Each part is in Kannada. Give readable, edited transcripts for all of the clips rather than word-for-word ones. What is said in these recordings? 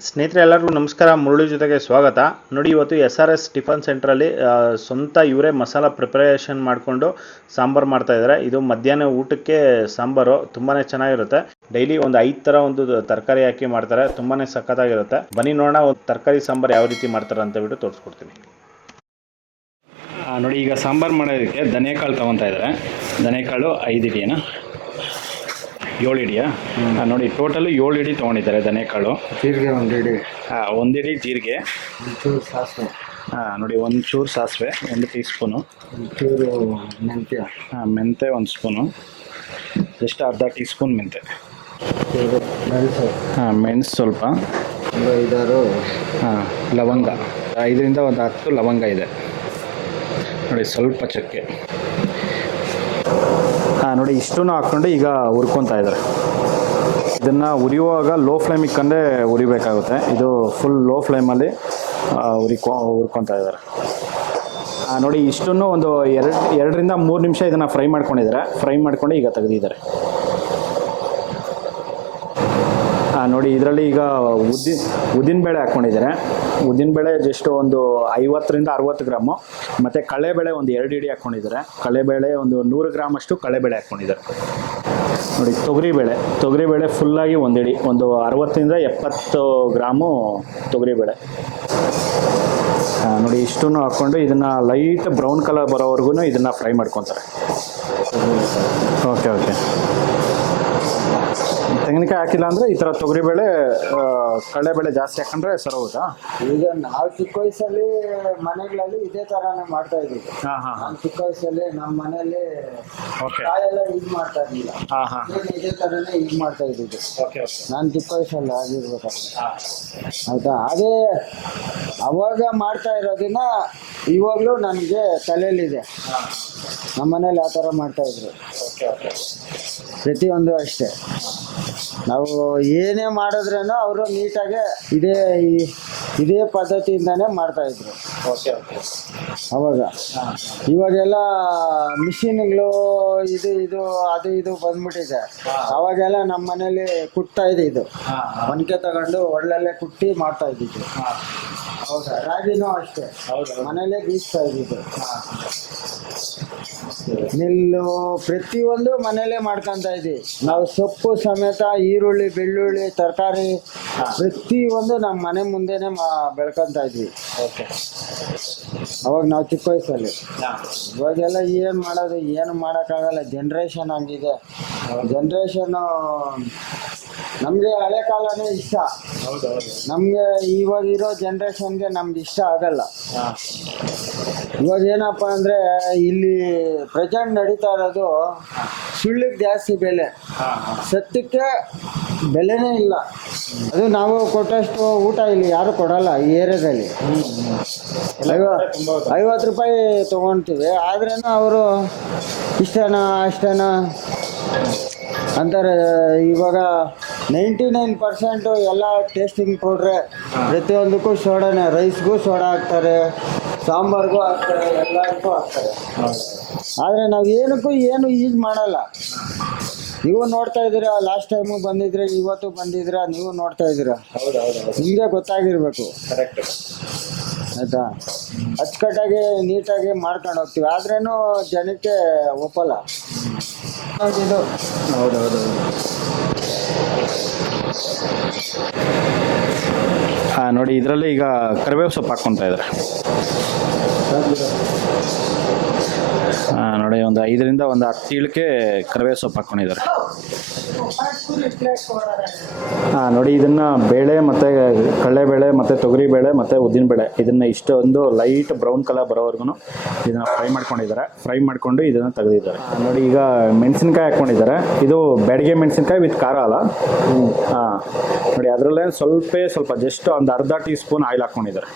ಸ್ನೇಹಿತರೆ ಎಲ್ಲರಿಗೂ ನಮಸ್ಕಾರ. ಮುರಳಿ ಜೊತೆಗೆ ಸ್ವಾಗತ. ನೋಡಿ, ಇವತ್ತು SRS ಟಿಫನ್ ಸೆಂಟ್ರಲ್ಲಿ ಸ್ವಂತ ಇವರೇ ಮಸಾಲ ಪ್ರಿಪರೇಷನ್ ಮಾಡಿಕೊಂಡು ಸಾಂಬಾರು ಮಾಡ್ತಾ ಇದ್ದಾರೆ. ಇದು ಮಧ್ಯಾಹ್ನ ಊಟಕ್ಕೆ ಸಾಂಬಾರು ತುಂಬಾ ಚೆನ್ನಾಗಿರುತ್ತೆ. ಡೈಲಿ ಒಂದು 5 ಥರ ಒಂದು ತರಕಾರಿ ಹಾಕಿ ಮಾಡ್ತಾರೆ. ತುಂಬಾ ಸಖತ್ತಾಗಿರುತ್ತೆ. ಬನ್ನಿ ನೋಡೋಣ ಒಂದು ತರಕಾರಿ ಸಾಂಬಾರು ಯಾವ ರೀತಿ ಮಾಡ್ತಾರೆ ಅಂತ ಬಿಟ್ಟು ತೋರಿಸ್ಕೊಡ್ತೀನಿ. ನೋಡಿ, ಈಗ ಸಾಂಬಾರು ಮಾಡೋದಕ್ಕೆ ಧನಿಯಾಕಾಳು ತೊಗೊತಾ ಇದ್ದಾರೆ. ಧನಿಯಾಕಾಳು 5 ಇಡಿಯಾ 7 ಇಡಿಯಾ ನೋಡಿ, ಟೋಟಲು 7 ಇಡಿ ತೊಗೊಂಡಿದ್ದಾರೆ ಧನಿಯಾಕಾಳು. ಜೀರಿಗೆ 1 ಇಡಿ, 1 ಇಡಿ ಜೀರಿಗೆ, ಒಂಚೂರು ಸಾಸಿವೆ, ನೋಡಿ ಒಂಚೂರು ಸಾಸಿವೆ 1 ಟೀ ಸ್ಪೂನು, ಒಂಚೂರು ಮೆಂತ್ಯ, ಮೆಂತೆ 1 ಸ್ಪೂನು, ಜಸ್ಟ್ ಅರ್ಧ ಟೀ ಸ್ಪೂನ್ ಮೆಂತೆ, ಮೆಣಸು, ಮೆಣಸು ಸ್ವಲ್ಪ, ಒಂದು 5-6 ಲವಂಗ, 5ರಿಂದ ಒಂದು 10 ಲವಂಗ ಇದೆ ನೋಡಿ, ಸ್ವಲ್ಪ ಚಕ್ಕೆ. ನೋಡಿ, ಇಷ್ಟನ್ನು ಹಾಕ್ಕೊಂಡು ಈಗ ಹುರ್ಕೊತಾ ಇದ್ದಾರೆ. ಇದನ್ನು ಉರಿಯುವಾಗ ಲೋ ಫ್ಲೇಮ್ ಇಕ್ಕಂಡೆ ಉರಿಬೇಕಾಗುತ್ತೆ. ಇದು ಫುಲ್ ಲೋ ಫ್ಲೇಮಲ್ಲಿ ಹುರ್ಕೊತಾ ಇದ್ದಾರೆ. ನೋಡಿ, ಇಷ್ಟನ್ನು ಒಂದು 2ರಿಂದ 3 ನಿಮಿಷ ಇದನ್ನು ಫ್ರೈ ಮಾಡ್ಕೊಂಡಿದ್ದಾರೆ. ಫ್ರೈ ಮಾಡ್ಕೊಂಡು ಈಗ ತೆಗೆದಿದ್ದಾರೆ. ನೋಡಿ, ಇದರಲ್ಲಿ ಈಗ ಉದ್ದಿನಬೇಳೆ ಹಾಕ್ಕೊಂಡಿದ್ದಾರೆ. ಉದ್ದಿನಬೇಳೆ ಜಸ್ಟ್ ಒಂದು 50ರಿಂದ 60 ಗ್ರಾಮು, ಮತ್ತು ಕಡಲೆಬೇಳೆ ಒಂದು 2 ಇಡಿ ಹಾಕ್ಕೊಂಡಿದ್ದಾರೆ. ಕಡಲೆಬೇಳೆ ಒಂದು 100 ಗ್ರಾಮ್ ಅಷ್ಟು ಕಡಲೆಬೇಳೆ ಹಾಕ್ಕೊಂಡಿದ್ದಾರೆ. ನೋಡಿ, ತೊಗರಿಬೇಳೆ ಫುಲ್ಲಾಗಿ 1 ಇಡಿ, ಒಂದು 60ರಿಂದ 70 ಗ್ರಾಮು ತೊಗರಿಬೇಳೆ. ನೋಡಿ, ಇಷ್ಟನ್ನು ಹಾಕ್ಕೊಂಡು ಇದನ್ನು ಲೈಟ್ ಬ್ರೌನ್ ಕಲರ್ ಬರೋವರೆಗೂ ಇದನ್ನು ಫ್ರೈ ಮಾಡ್ಕೊತಾರೆ. ಓಕೆ. ತೆಂಗಿನಕಾಯಿ ಹಾಕಿಲ್ಲ ಅಂದರೆ ಈ ಥರ ತೊಗರಿಬೇಳೆ ಕಡಲೆಬೇಳೆ ಜಾಸ್ತಿ ಹಾಕೊಂಡ್ರೆ ಸರಿ ಹೋಗುತ್ತಾ? ಈಗ ನಾವು ಚಿಕ್ಕ ವಯಸ್ಸಲ್ಲಿ ಮನೆಗಳಲ್ಲಿ ಇದೇ ಥರನೇ ಮಾಡ್ತಾ ಇದ್ವಿ. ನಾನು ಚಿಕ್ಕ ವಯಸ್ಸಲ್ಲಿ ನಮ್ಮ ಮನೆಯಲ್ಲಿ ಕಾಯೆಲ್ಲ ಯೂಸ್ ಮಾಡ್ತಾ ಇರಲಿಲ್ಲ. ಇದೇ ಥರನೇ ಯೂಸ್ ಮಾಡ್ತಾ ಇದ್ದಿದ್ದು. ನಾನು ಚಿಕ್ಕ ವಯಸ್ಸಲ್ಲಿ ಆಗಿರ್ಬೇಕಾದ್ರೆ ಆಯಿತಾ. ಅದೇ ಅವಾಗ ಮಾಡ್ತಾ ಇರೋದನ್ನ ಇವಾಗಲೂ ನನಗೆ ತಲೆಯಲ್ಲಿದೆ. ನಮ್ಮ ಮನೇಲಿ ಆ ಥರ ಮಾಡ್ತಾಯಿದ್ರು. ಪ್ರತಿಯೊಂದು ಅಷ್ಟೇ. ನಾವು ಏನೇ ಮಾಡಿದ್ರೂ ಅವರು ನೀಟಾಗೆ ಇದೇ ಪದ್ಧತಿಯಿಂದನೇ ಮಾಡ್ತಾಯಿದ್ರು ಅವಾಗ. ಇವಾಗೆಲ್ಲ ಮಿಷಿನ್ಗಳು ಇದು ಬಂದ್ಬಿಟ್ಟಿದೆ. ಅವಾಗೆಲ್ಲ ನಮ್ಮ ಮನೇಲಿ ಕುಟ್ತಾ ಇದು ಒನಕೆ ತಗೊಂಡು ಒಳ್ಳಲ್ಲೇ ಕುಟ್ಟಿ ಮಾಡ್ತಾ ಇದ್ದಿದ್ದು. ಹೌದಾ, ರಾಗಿನೂ ಅಷ್ಟೇ ಮನೇಲೇ ಬೀಸ್ತಾ ಇದ್ದಿದ್ದು. ನೆಲ್ಲು ಪ್ರತಿಯೊಂದು ಮನೇಲೇ ಮಾಡ್ಕೊಂತ ಇದ್ವಿ ನಾವು. ಸೊಪ್ಪು ಸಮೇತ, ಈರುಳ್ಳಿ, ಬೆಳ್ಳುಳ್ಳಿ, ತರಕಾರಿ ಪ್ರತಿಯೊಂದು ನಮ್ಮ ಮನೆ ಮುಂದೆನೆ ಬೆಳ್ಕೊಂತ ಇದ್ವಿ ಅವಾಗ ನಾವು ಚಿಕ್ಕ ವಯಸ್ಸಲ್ಲಿ. ಇವಾಗೆಲ್ಲ ಏನು ಮಾಡೋದು, ಏನು ಮಾಡೋಕ್ಕಾಗಲ್ಲ. ಜನ್ರೇಷನ್ ಹಂಗಿದೆ. ಜನ್ರೇಷನ್ನು ನಮಗೆ ಹಳೆ ಕಾಲನೇ ಇಷ್ಟ. ನಮಗೆ ಇವಾಗಿರೋ ಜನ್ರೇಷನ್ಗೆ ನಮ್ಗೆ ಇಷ್ಟ ಆಗಲ್ಲ. ಇವಾಗ ಏನಪ್ಪ ಅಂದರೆ ಇಲ್ಲಿ ಪ್ರೆಸೆಂಟ್ ನಡೀತಾ ಇರೋದು ಸುಳ್ಳಿಗೆ ಜಾಸ್ತಿ ಬೆಲೆ, ಸತ್ಯಕ್ಕೆ ಬೆಲೆನೇ ಇಲ್ಲ. ಅದು ನಾವು ಕೊಟ್ಟಷ್ಟು ಊಟ ಇಲ್ಲಿ ಯಾರು ಕೊಡಲ್ಲ ಈ ಏರಿಯಾದಲ್ಲಿ. 50 ರೂಪಾಯಿ ತೊಗೊಳ್ತೀವಿ, ಆದ್ರೂ ಅವರು ಇಷ್ಟನಾ ಅಷ್ಟನಾ ಅಂತಾರೆ. ಇವಾಗ 99% ಎಲ್ಲ ಟೇಸ್ಟಿಂಗ್ ಪೌಡ್ರೆ. ಪ್ರತಿಯೊಂದಕ್ಕೂ ಸೋಡಾನೇ. ರೈಸ್ಗೂ ಸೋಡಾ ಹಾಕ್ತಾರೆ, ಸಾಂಬಾರ್ಗೂ ಹಾಕ್ತಾರೆ, ಎಲ್ಲದಕ್ಕೂ ಹಾಕ್ತಾರೆ. ಆದರೆ ನಾವು ಏನು ಯೂಸ್ ಮಾಡಲ್ಲ. ನೀವು ನೋಡ್ತಾ ಇದ್ದೀರಾ, ಲಾಸ್ಟ್ ಟೈಮು ಬಂದಿದ್ರೆ, ಇವತ್ತು ಬಂದಿದ್ದೀರಾ, ನೀವು ನೋಡ್ತಾ ಇದ್ದೀರಾ. ನಿಮಗೆ ಗೊತ್ತಾಗಿರ್ಬೇಕು. ಆಯಿತಾ. ಅಚ್ಚುಕಟ್ಟಾಗಿ ನೀಟಾಗಿ ಮಾಡ್ಕೊಂಡು ಹೋಗ್ತೀವಿ, ಆದ್ರೂ ಜನಕ್ಕೆ ಒಪ್ಪಲ್ಲ. ಇದು ಹೌದೌದು. ನೋಡಿ, ಇದರಲ್ಲಿ ಈಗ ಕರಿಬೇವು ಸೊಪ್ಪು ಹಾಕ್ಕೊತಾ ಇದ್ದಾರೆ. ನೋಡಿ, ಒಂದು 5ರಿಂದ ಒಂದು 10 ಇಳಿಕೆ ಕರಿಬೇವು ಸೊಪ್ಪು ಹಾಕ್ಕೊಂಡಿದ್ದಾರೆ. ನೋಡಿ, ಇದನ್ನು ಬೇಳೆ ಮತ್ತು ಕಡಲೆಬೇಳೆ ಮತ್ತು ತೊಗರಿಬೇಳೆ ಮತ್ತು ಉದ್ದಿನಬೇಳೆ ಇದನ್ನು ಇಷ್ಟೊಂದು ಲೈಟ್ ಬ್ರೌನ್ ಕಲರ್ ಬರೋವರೆಗೂ ಇದನ್ನು ಫ್ರೈ ಮಾಡ್ಕೊಂಡಿದ್ದಾರೆ. ಫ್ರೈ ಮಾಡಿಕೊಂಡು ಇದನ್ನು ತೆಗೆದಿದ್ದಾರೆ. ನೋಡಿ, ಈಗ ಮೆಣಸಿನ್ಕಾಯಿ ಹಾಕ್ಕೊಂಡಿದ್ದಾರೆ. ಇದು ಬ್ಯಾಡಗೆ ಮೆಣಸಿನ್ಕಾಯಿ ವಿತ್ ಖಾರ ಅಲ್ಲ. ನೋಡಿ, ಅದರಲ್ಲೇ ಸ್ವಲ್ಪ ಜಸ್ಟ್ ಒಂದು ಅರ್ಧ ಟೀ ಸ್ಪೂನ್ ಆಯಿಲ್ ಹಾಕ್ಕೊಂಡಿದ್ದಾರೆ.